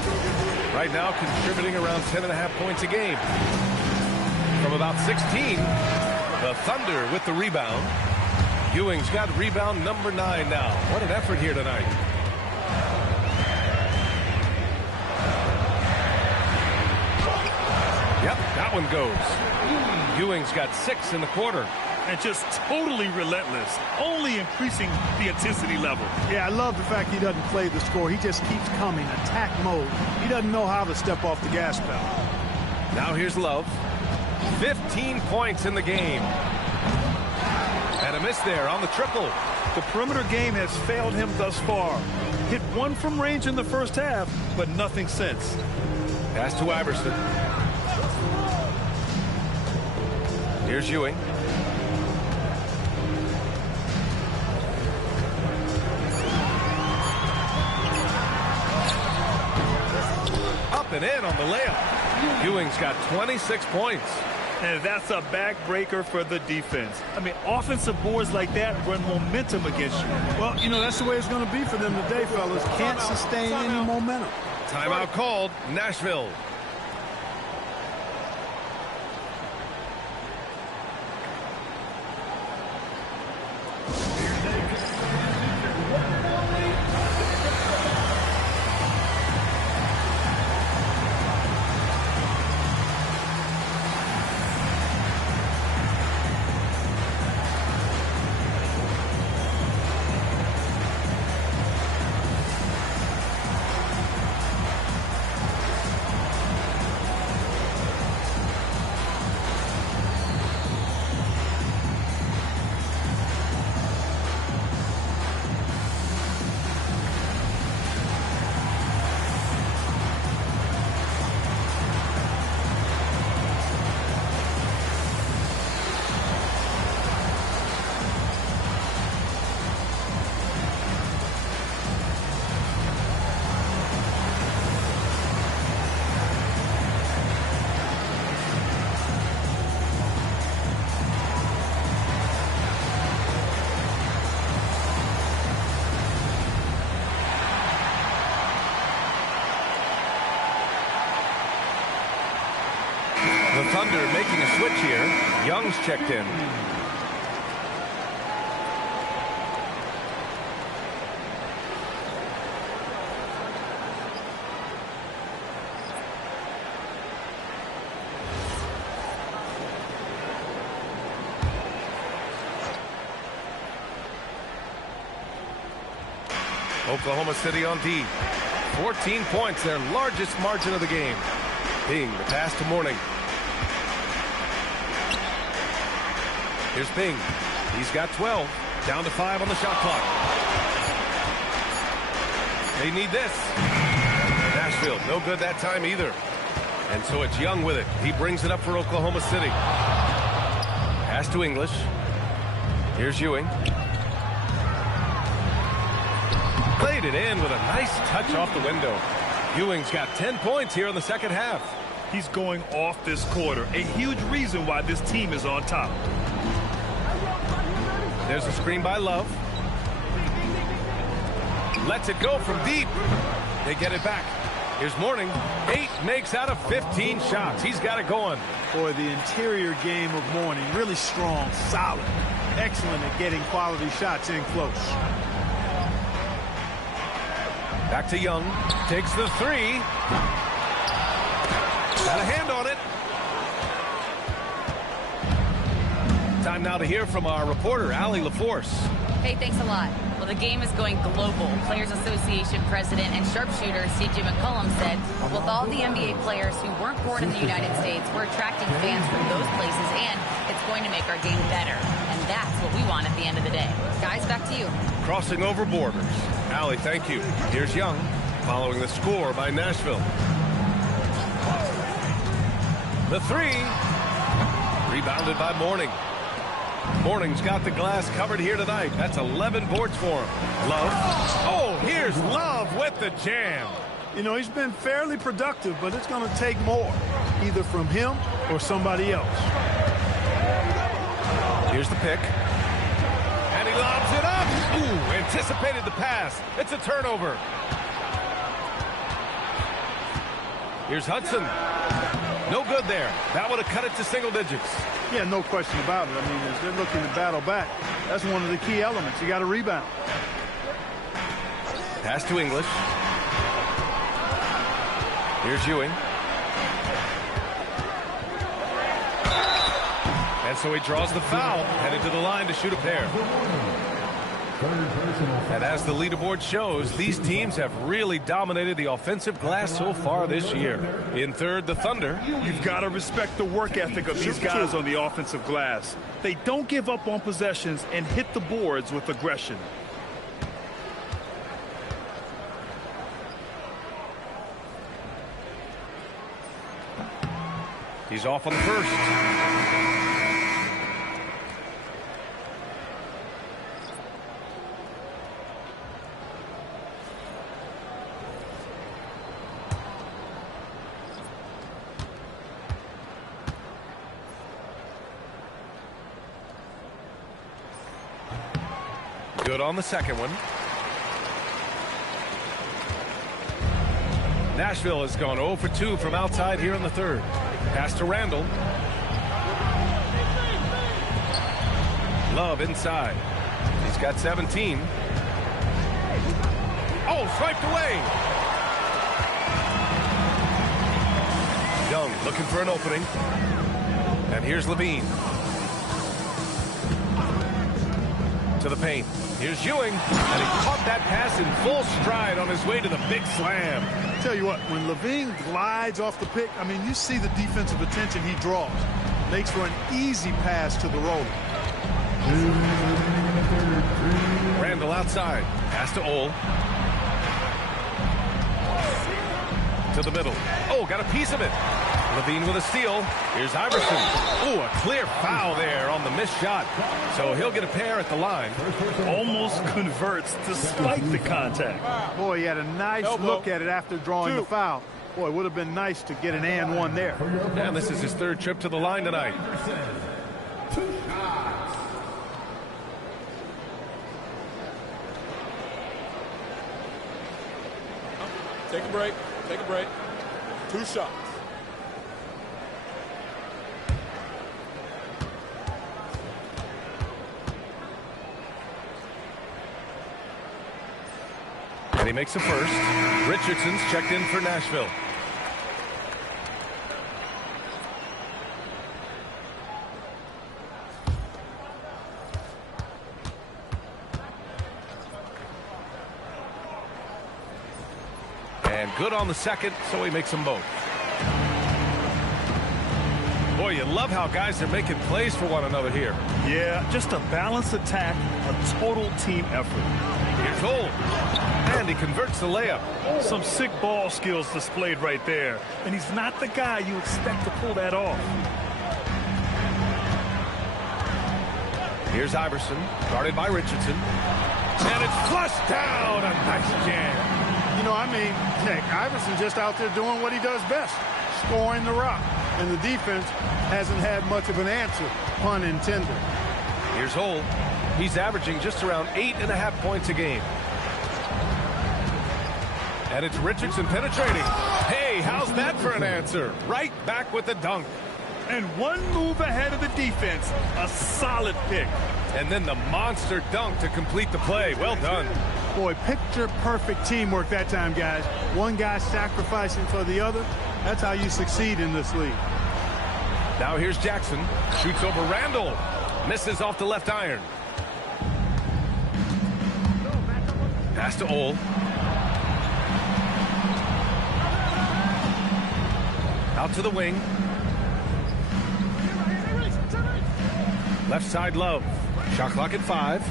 Right now contributing around 10.5 points a game. From about 16, the Thunder with the rebound. Ewing's got rebound number 9 now. What an effort here tonight. Yep, that one goes. Ewing's got 6 in the quarter. And just totally relentless, only increasing the intensity level. Yeah, I love the fact he doesn't play the score. He just keeps coming, attack mode. He doesn't know how to step off the gas pedal. Now here's Love. 15 points in the game. And a miss there on the triple. The perimeter game has failed him thus far. Hit 1 from range in the first half, but nothing since. Pass to Iverson. Here's Ewing. Up and in on the layup. Ewing's got 26 points. And that's a backbreaker for the defense. I mean, offensive boards like that run momentum against you. Well, you know, that's the way it's going to be for them today, fellas. Can't sustain any momentum. Timeout called. Nashville. The Thunder making a switch here. Young's checked in. Oklahoma City on D. 14 points, their largest margin of the game. Ping, the pass to Mourning. Here's Ping. He's got 12. Down to 5 on the shot clock. They need this. Nashville, no good that time either. And so it's Young with it. He brings it up for Oklahoma City. Pass to English. Here's Ewing. Played it in with a nice touch off the window. Ewing's got 10 points here in the second half. He's going off this quarter. A huge reason why this team is on top. There's a screen by Love. Lets it go from deep. They get it back. Here's Mourning. 8 makes out of 15 shots. He's got it going. Boy, the interior game of Mourning, really strong, solid, excellent at getting quality shots in close. Back to Young. Takes the 3. Got a hand on it. Time now to hear from our reporter, Allie LaForce. Hey, thanks a lot. Well, the game is going global. Players Association president and sharpshooter C.J. McCollum said, with all the NBA players who weren't born in the United States, we're attracting fans from those places, and it's going to make our game better. And that's what we want at the end of the day. Guys, back to you. Crossing over borders. Allie, thank you. Here's Young, following the score by Nashville. The 3. Rebounded by Mourning. Mourning's got the glass covered here tonight. That's 11 boards for him. Love. Oh, here's Love with the jam. You know, he's been fairly productive, but it's going to take more, either from him or somebody else. Here's the pick. And he lobs it up. Ooh, anticipated the pass. It's a turnover. Here's Hudson. No good there. That would have cut it to single digits. Yeah, no question about it. I mean, as they're looking to battle back, that's one of the key elements. You got to rebound. Pass to English. Here's Ewing. And so he draws the foul, headed to the line to shoot a pair. And as the leaderboard shows, these teams have really dominated the offensive glass so far this year. In third, the Thunder. You've got to respect the work ethic of these guys on the offensive glass. They don't give up on possessions and hit the boards with aggression. He's off on the first. Good on the second one. Nashville has gone 0 for 2 from outside here in the third. Pass to Randall. Love inside. He's got 17. Oh, swiped away. Young looking for an opening. And here's Levine. To the paint. Here's Ewing, and he caught that pass in full stride on his way to the big slam. Tell you what, when Levine glides off the pick, I mean, you see the defensive attention he draws. Makes for an easy pass to the roller. Randall outside. Pass to Ole. To the middle. Oh, got a piece of it. Levine with a steal. Here's Iverson. Ooh, a clear foul there on the missed shot. So he'll get a pair at the line. Almost converts despite the contact. Boy, he had a nice look at it after drawing the foul. Boy, it would have been nice to get an and one there. And this is his third trip to the line tonight. Take a break. Take a break. 2 shots. And he makes a first. Richardson's checked in for Nashville. And good on the second, so he makes them both. Boy, you love how guys are making plays for one another here. Yeah, just a balanced attack, a total team effort. Here's Holt. And he converts the layup. Some sick ball skills displayed right there. And he's not the guy you expect to pull that off. Here's Iverson, guarded by Richardson. And it's flushed down. A nice jam. You know, I mean, heck, Iverson's just out there doing what he does best, scoring the rock. And the defense hasn't had much of an answer, pun intended. Here's Holt. He's averaging just around 8.5 points a game. And it's Richardson penetrating. Hey, how's that for an answer? Right back with the dunk. And one move ahead of the defense. A solid pick. And then the monster dunk to complete the play. Well done. Boy, picture-perfect teamwork that time, guys. One guy sacrificing for the other. That's how you succeed in this league. Now here's Jackson. Shoots over Randall. Misses off the left iron. Pass to Ole. Out to the wing. Left side, Love. Shot clock at 5.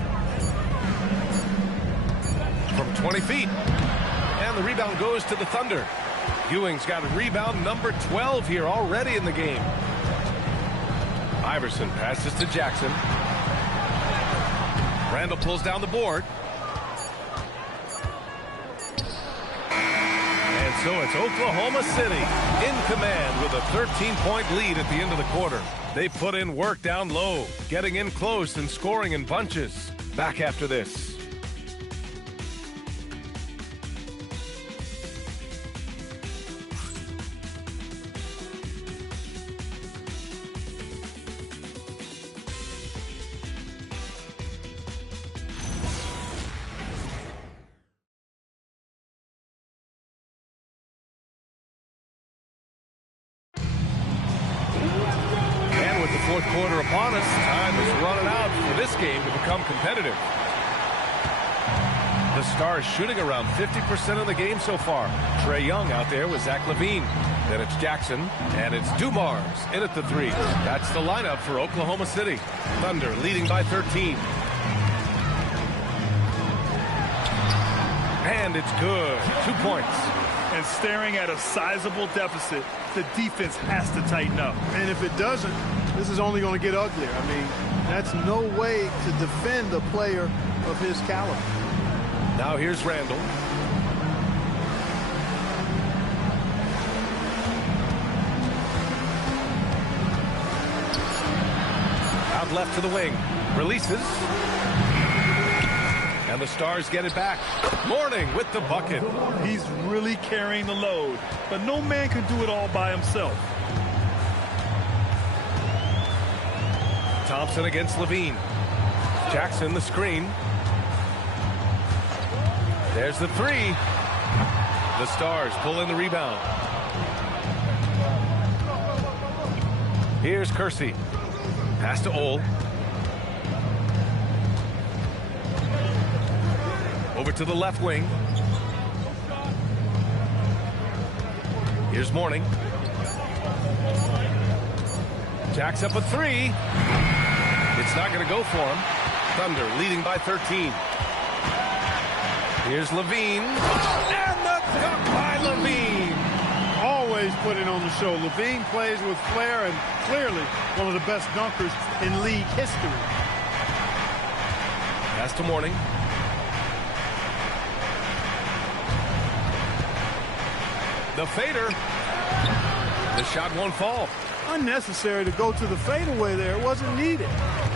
From 20 feet. And the rebound goes to the Thunder. Ewing's got rebound number 12 here already in the game. Iverson passes to Jackson. Randall pulls down the board. And so it's Oklahoma City in command with a 13-point lead at the end of the quarter. They put in work down low, getting in close and scoring in bunches. Back after this. Fourth quarter upon us. Time is running out for this game to become competitive. The Stars shooting around 50% of the game so far. Trae Young out there with Zach LaVine. Then it's Jackson, and it's Dumars in at the 3. That's the lineup for Oklahoma City. Thunder leading by 13. And it's good. 2 points. And staring at a sizable deficit, the defense has to tighten up. And if it doesn't, this is only going to get uglier. I mean, that's no way to defend a player of his caliber. Now here's Randall. Out left to the wing. Releases. And the Stars get it back. Mourning with the bucket. He's really carrying the load, but no man can do it all by himself. Thompson against LaVine. Jackson the screen. There's the 3. The Stars pull in the rebound. Here's Kersey. Pass to Ole. Over to the left wing. Here's Mourning. Jacks up a 3. It's not going to go for him. Thunder leading by 13. Here's LaVine. And the dunk by LaVine. Always putting on the show. LaVine plays with flair and clearly one of the best dunkers in league history. Pass to Mourning. The fader. The shot won't fall. Unnecessary to go to the fadeaway there. It wasn't needed.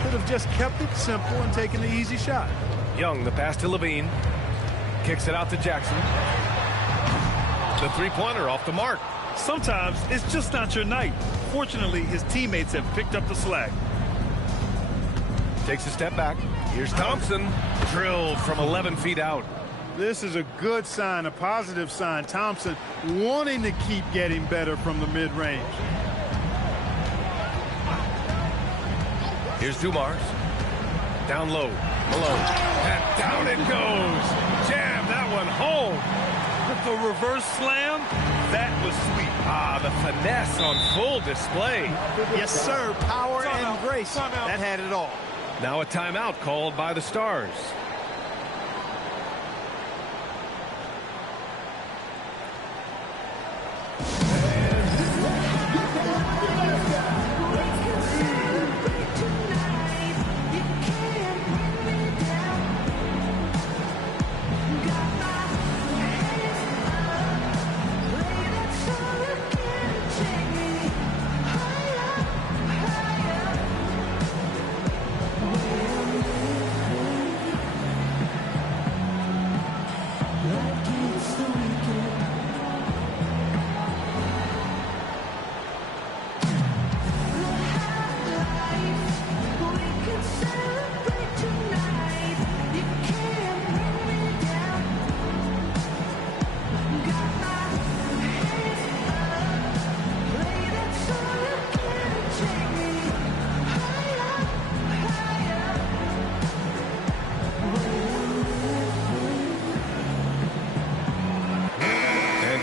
Could have just kept it simple and taken the easy shot. Young, the pass to LaVine. Kicks it out to Jackson. The three-pointer off the mark. Sometimes it's just not your night. Fortunately, his teammates have picked up the slack. Takes a step back. Here's Thompson. Drilled from 11 feet out. This is a good sign, a positive sign. Thompson wanting to keep getting better from the mid-range. Here's Dumars. Down low. Malone. And down it goes. Jam that one home. The reverse slam, that was sweet. Ah, the finesse on full display. Yes, sir. Power and grace. That had it all. Now a timeout called by the Stars.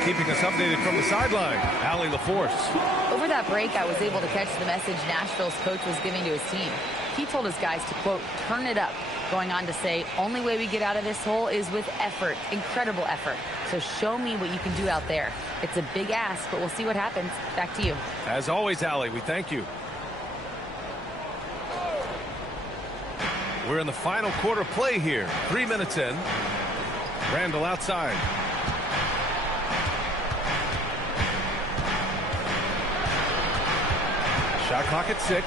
Keeping us updated from the sideline, Allie LaForce. Over that break, I was able to catch the message Nashville's coach was giving to his team. He told his guys to, quote, turn it up, going on to say, only way we get out of this hole is with effort, incredible effort. So show me what you can do out there. It's a big ask, but we'll see what happens. Back to you. As always, Allie, we thank you. We're in the final quarter play here. 3 minutes in. Randall outside. Shot clock at 6.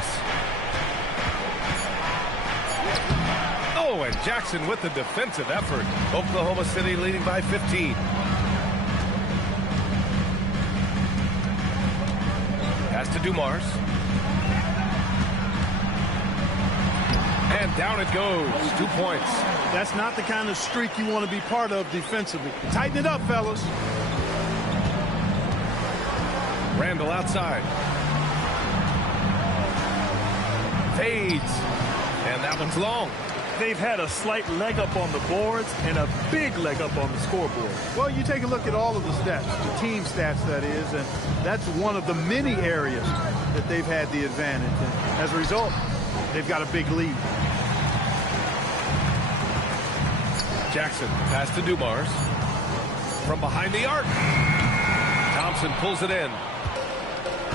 Oh, and Jackson with the defensive effort. Oklahoma City leading by 15. Pass to Dumars. And down it goes. 2 points. That's not the kind of streak you want to be part of defensively. Tighten it up, fellas. Randall outside. Fades. And that one's long. They've had a slight leg up on the boards and a big leg up on the scoreboard. Well, you take a look at all of the stats, the team stats, that is, and that's one of the many areas that they've had the advantage. And as a result, they've got a big lead. Jackson, pass to Dumars. From behind the arc. Thompson pulls it in.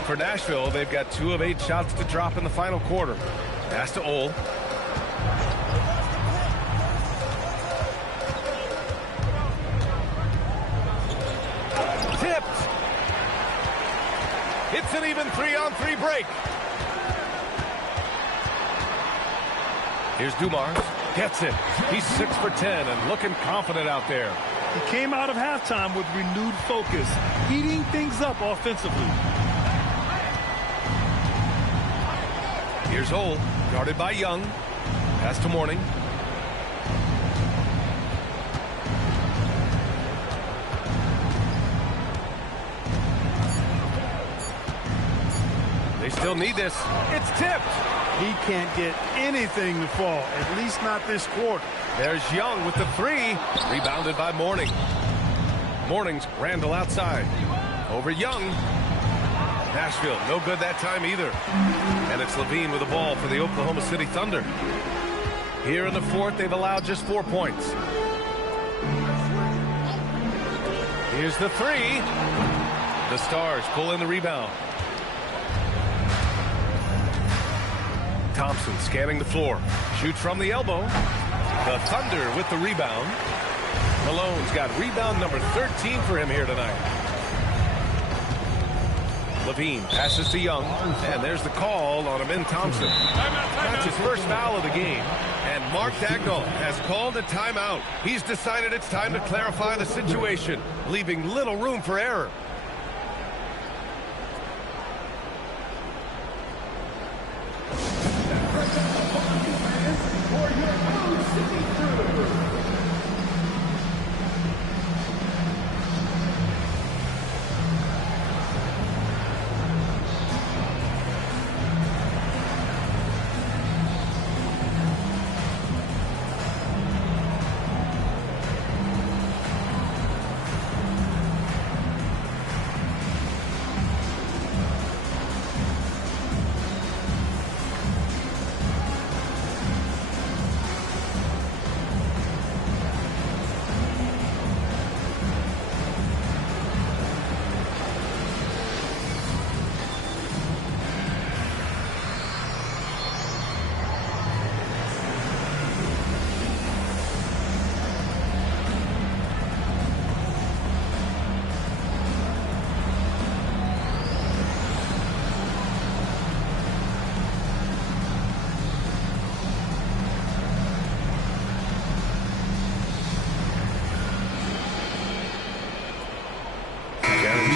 For Nashville, they've got 2 of 8 shots to drop in the final quarter. Pass to Ole. Tipped. It's an even 3-on-3 break. Here's Dumars. Gets it. He's 6 for 10 and looking confident out there. He came out of halftime with renewed focus, heating things up offensively. Here's Ole, guarded by Young. Pass to Mourning. They still need this. It's tipped. He can't get anything to fall, at least not this quarter. There's Young with the 3. Rebounded by Mourning. Mourning's Randall outside. Over Young. Nashville, no good that time either. And it's Levine with the ball for the Oklahoma City Thunder. Here in the fourth, they've allowed just 4 points. Here's the 3. The Stars pull in the rebound. Thompson scanning the floor. Shoots from the elbow. The Thunder with the rebound. Malone's got rebound number 13 for him here tonight. Levine passes to Young, and there's the call on Amin Thompson. That's his first foul of the game. And Mark Dagnall has called a timeout. He's decided it's time to clarify the situation, leaving little room for error.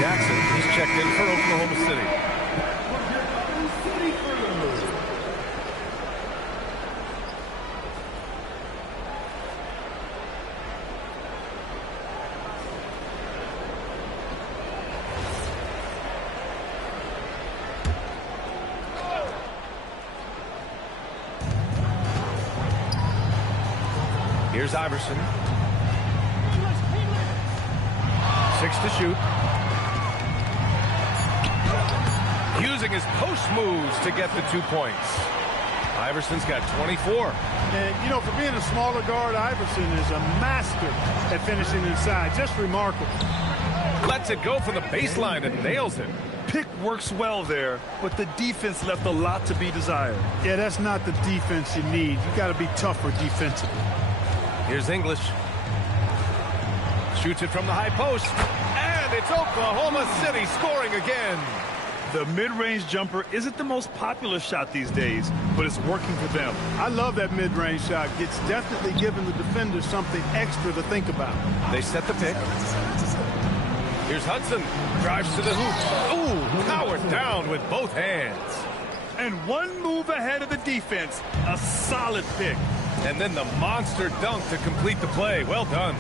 Jackson is checked in for Oklahoma City. Here's Iverson. 6 to shoot. Using his post moves to get the 2 points. Iverson's got 24. And, you know, for being a smaller guard, Iverson is a master at finishing inside. Just remarkable. Lets it go from the baseline and nails it. Pick works well there, but the defense left a lot to be desired. Yeah, that's not the defense you need. You got to be tougher defensively. Here's English. Shoots it from the high post. And it's Oklahoma City scoring again. The mid-range jumper isn't the most popular shot these days, but it's working for them. I love that mid-range shot. It's definitely giving the defenders something extra to think about. They set the pick. Here's Hudson. Drives to the hoop. Ooh, powered down with both hands. And one move ahead of the defense. A solid pick. And then the monster dunk to complete the play. Well done.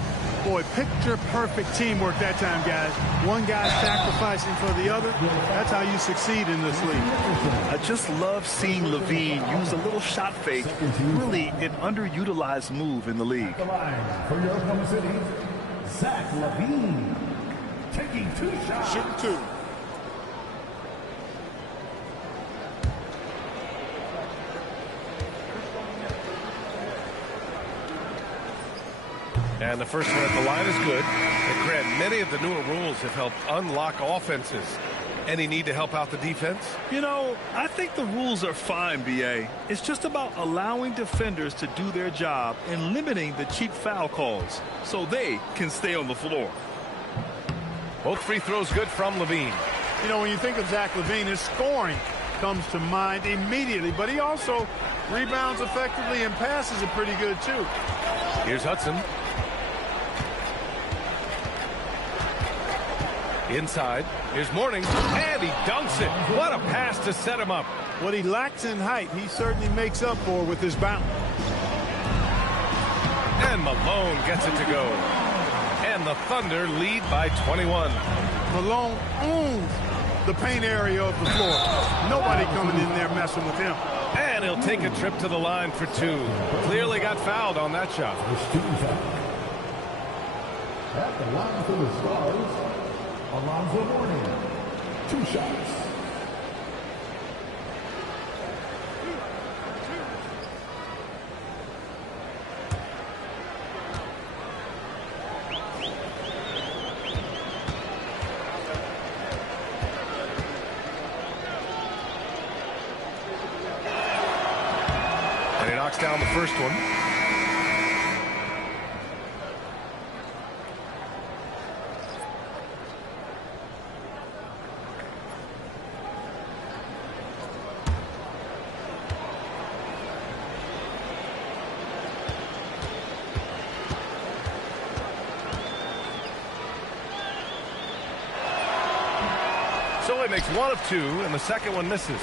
Boy, picture-perfect teamwork that time, guys. One guy sacrificing for the other. That's how you succeed in this league. I just love seeing Levine use a little shot fake. Really an underutilized move in the league. For your Oklahoma City, Zach Levine taking 2 shots. Shooting 2. And the first one at the line is good. And Grant, many of the newer rules have helped unlock offenses. Any need to help out the defense? You know, I think the rules are fine, B.A. It's just about allowing defenders to do their job and limiting the cheap foul calls so they can stay on the floor. Both free throws good from Levine. You know, when you think of Zach Levine, his scoring comes to mind immediately, but he also rebounds effectively and passes it pretty good, too. Here's Hudson. Inside. Here's Morning. And he dunks it. What a pass to set him up. What he lacks in height, he certainly makes up for with his bounce. And Malone gets it to go. And the Thunder lead by 21. Malone owns the paint area of the floor. Nobody coming in there messing with him. And he'll take a trip to the line for 2. Clearly got fouled on that shot. At the line for the Stars, Alonzo Mourning, 2 shots. And he knocks down the first one. So he makes 1 of 2, and the second one misses.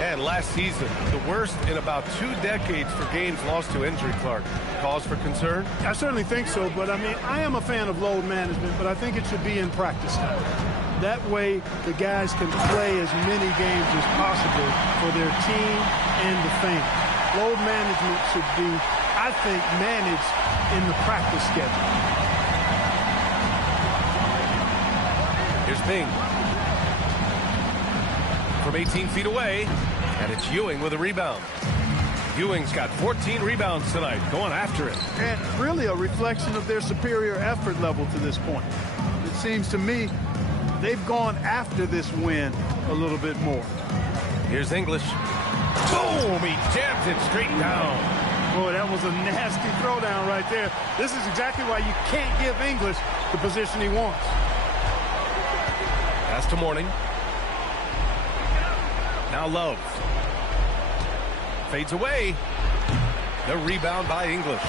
And last season, the worst in about 2 decades for games lost to injury, Clark. Cause for concern? I certainly think so, but I mean, I am a fan of load management, but I think it should be in practice time. That way, the guys can play as many games as possible for their team and the fans. Load management should be, I think, managed in the practice schedule. Here's Bing. From 18 feet away, and it's Ewing with a rebound. Ewing's got 14 rebounds tonight, going after it. And really a reflection of their superior effort level to this point. It seems to me they've gone after this win a little bit more. Here's English. Boom! He jams it straight down. Boy, that was a nasty throwdown right there. This is exactly why you can't give English the position he wants. Pass to Morning. Now Love. Fades away. The rebound by English.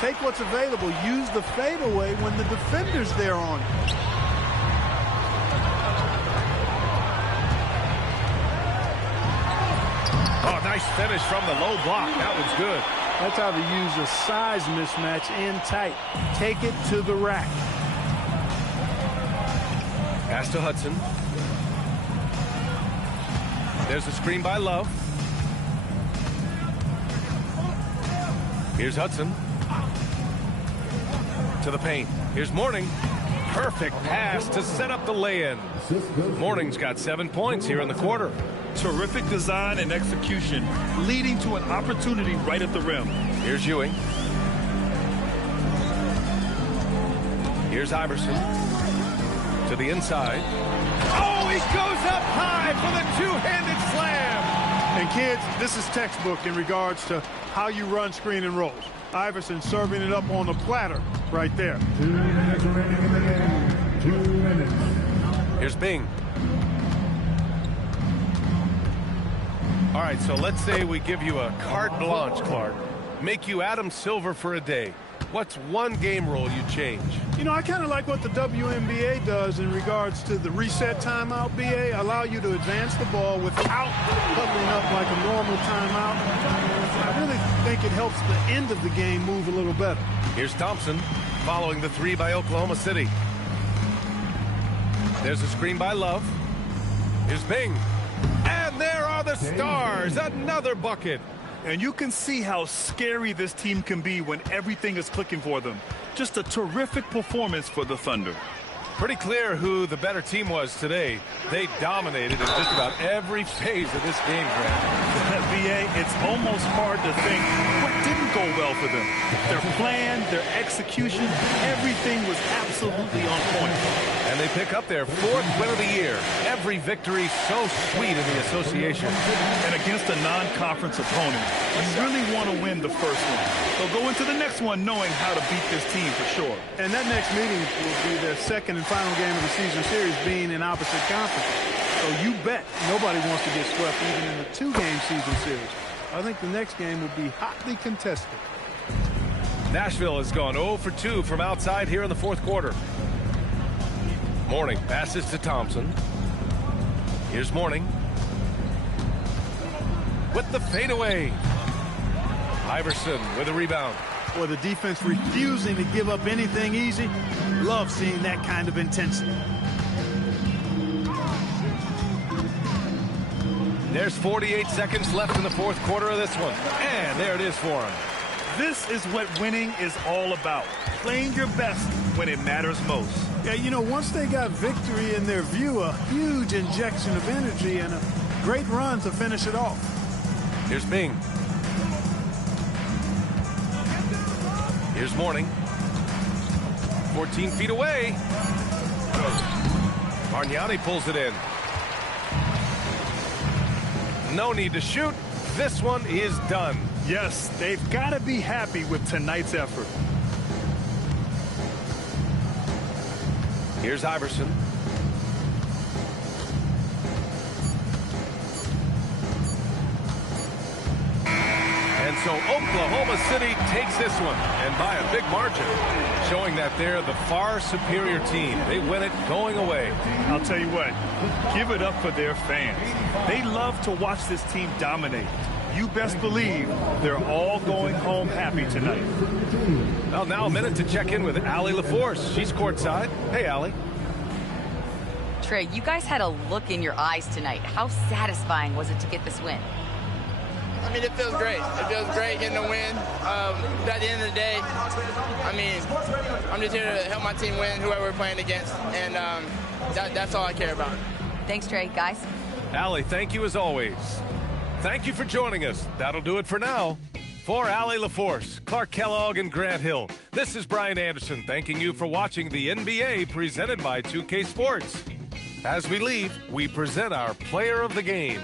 Take what's available. Use the fadeaway when the defender's there on it. Nice finish from the low block. That was good. That's how to use a size mismatch in tight. Take it to the rack. Pass to Hudson. There's a screen by Love. Here's Hudson. To the paint. Here's Mourning. Perfect pass to set up the lay-in. Mourning's got 7 points here in the quarter. Terrific design and execution, leading to an opportunity right at the rim. Here's Ewing. Here's Iverson. To the inside. Oh, he goes up high for the two-handed slam. And kids, this is textbook in regards to how you run screen and rolls. Iverson serving it up on the platter right there. 2 minutes remaining in the game. 2 minutes. Here's Bing. All right, so let's say we give you a carte blanche, Clark. Make you Adam Silver for a day. What's one game rule you change? You know, I kind of like what the WNBA does in regards to the reset timeout, BA. Allow you to advance the ball without huddling up like a normal timeout. I really think it helps the end of the game move a little better. Here's Thompson following the three by Oklahoma City. There's a screen by Love. Here's Bing. And there are the Stars. Another bucket. And you can see how scary this team can be when everything is clicking for them. Just a terrific performance for the Thunder. Pretty clear who the better team was today. They dominated in just about every phase of this game, Grant. BA, it's almost hard to think what didn't go well for them. Their plan, their execution, everything was absolutely on point. And they pick up their 4th win of the year. Every victory so sweet in the association. And against a non-conference opponent, you really want to win the first one. So go into the next one knowing how to beat this team for sure. And that next meeting will be their second and final game of the season series, being in opposite conferences. So you bet nobody wants to get swept even in a 2-game season series. I think the next game will be hotly contested. Nashville has gone 0 for 2 from outside here in the 4th quarter. Mourning passes to Thompson. Here's Mourning. With the fadeaway. Iverson with a rebound. Boy, the defense refusing to give up anything easy. Love seeing that kind of intensity. There's 48 seconds left in the 4th quarter of this one. And there it is for him. This is what winning is all about. Playing your best when it matters most. Yeah, you know, once they got victory in their view, a huge injection of energy and a great run to finish it off. Here's Bing. Here's Mourning. 14 feet away. Bargnani pulls it in. No need to shoot. This one is done. Yes, they've got to be happy with tonight's effort. Here's Iverson. And so Oklahoma City takes this one, and by a big margin, showing that they're the far superior team. They win it going away. I'll tell you what, give it up for their fans. They love to watch this team dominate. You best believe they're all going home happy tonight. Well, now a minute to check in with Allie LaForce. She's courtside. Hey, Allie. Trey, you guys had a look in your eyes tonight. How satisfying was it to get this win? I mean, it feels great. It feels great getting the win. At the end of the day, I mean, I'm just here to help my team win, whoever we're playing against, and that's all I care about. Thanks, Trey. Guys? Allie, thank you as always. Thank you for joining us. That'll do it for now. For Allie LaForce, Clark Kellogg, and Grant Hill, this is Brian Anderson thanking you for watching the NBA presented by 2K Sports. As we leave, we present our player of the game.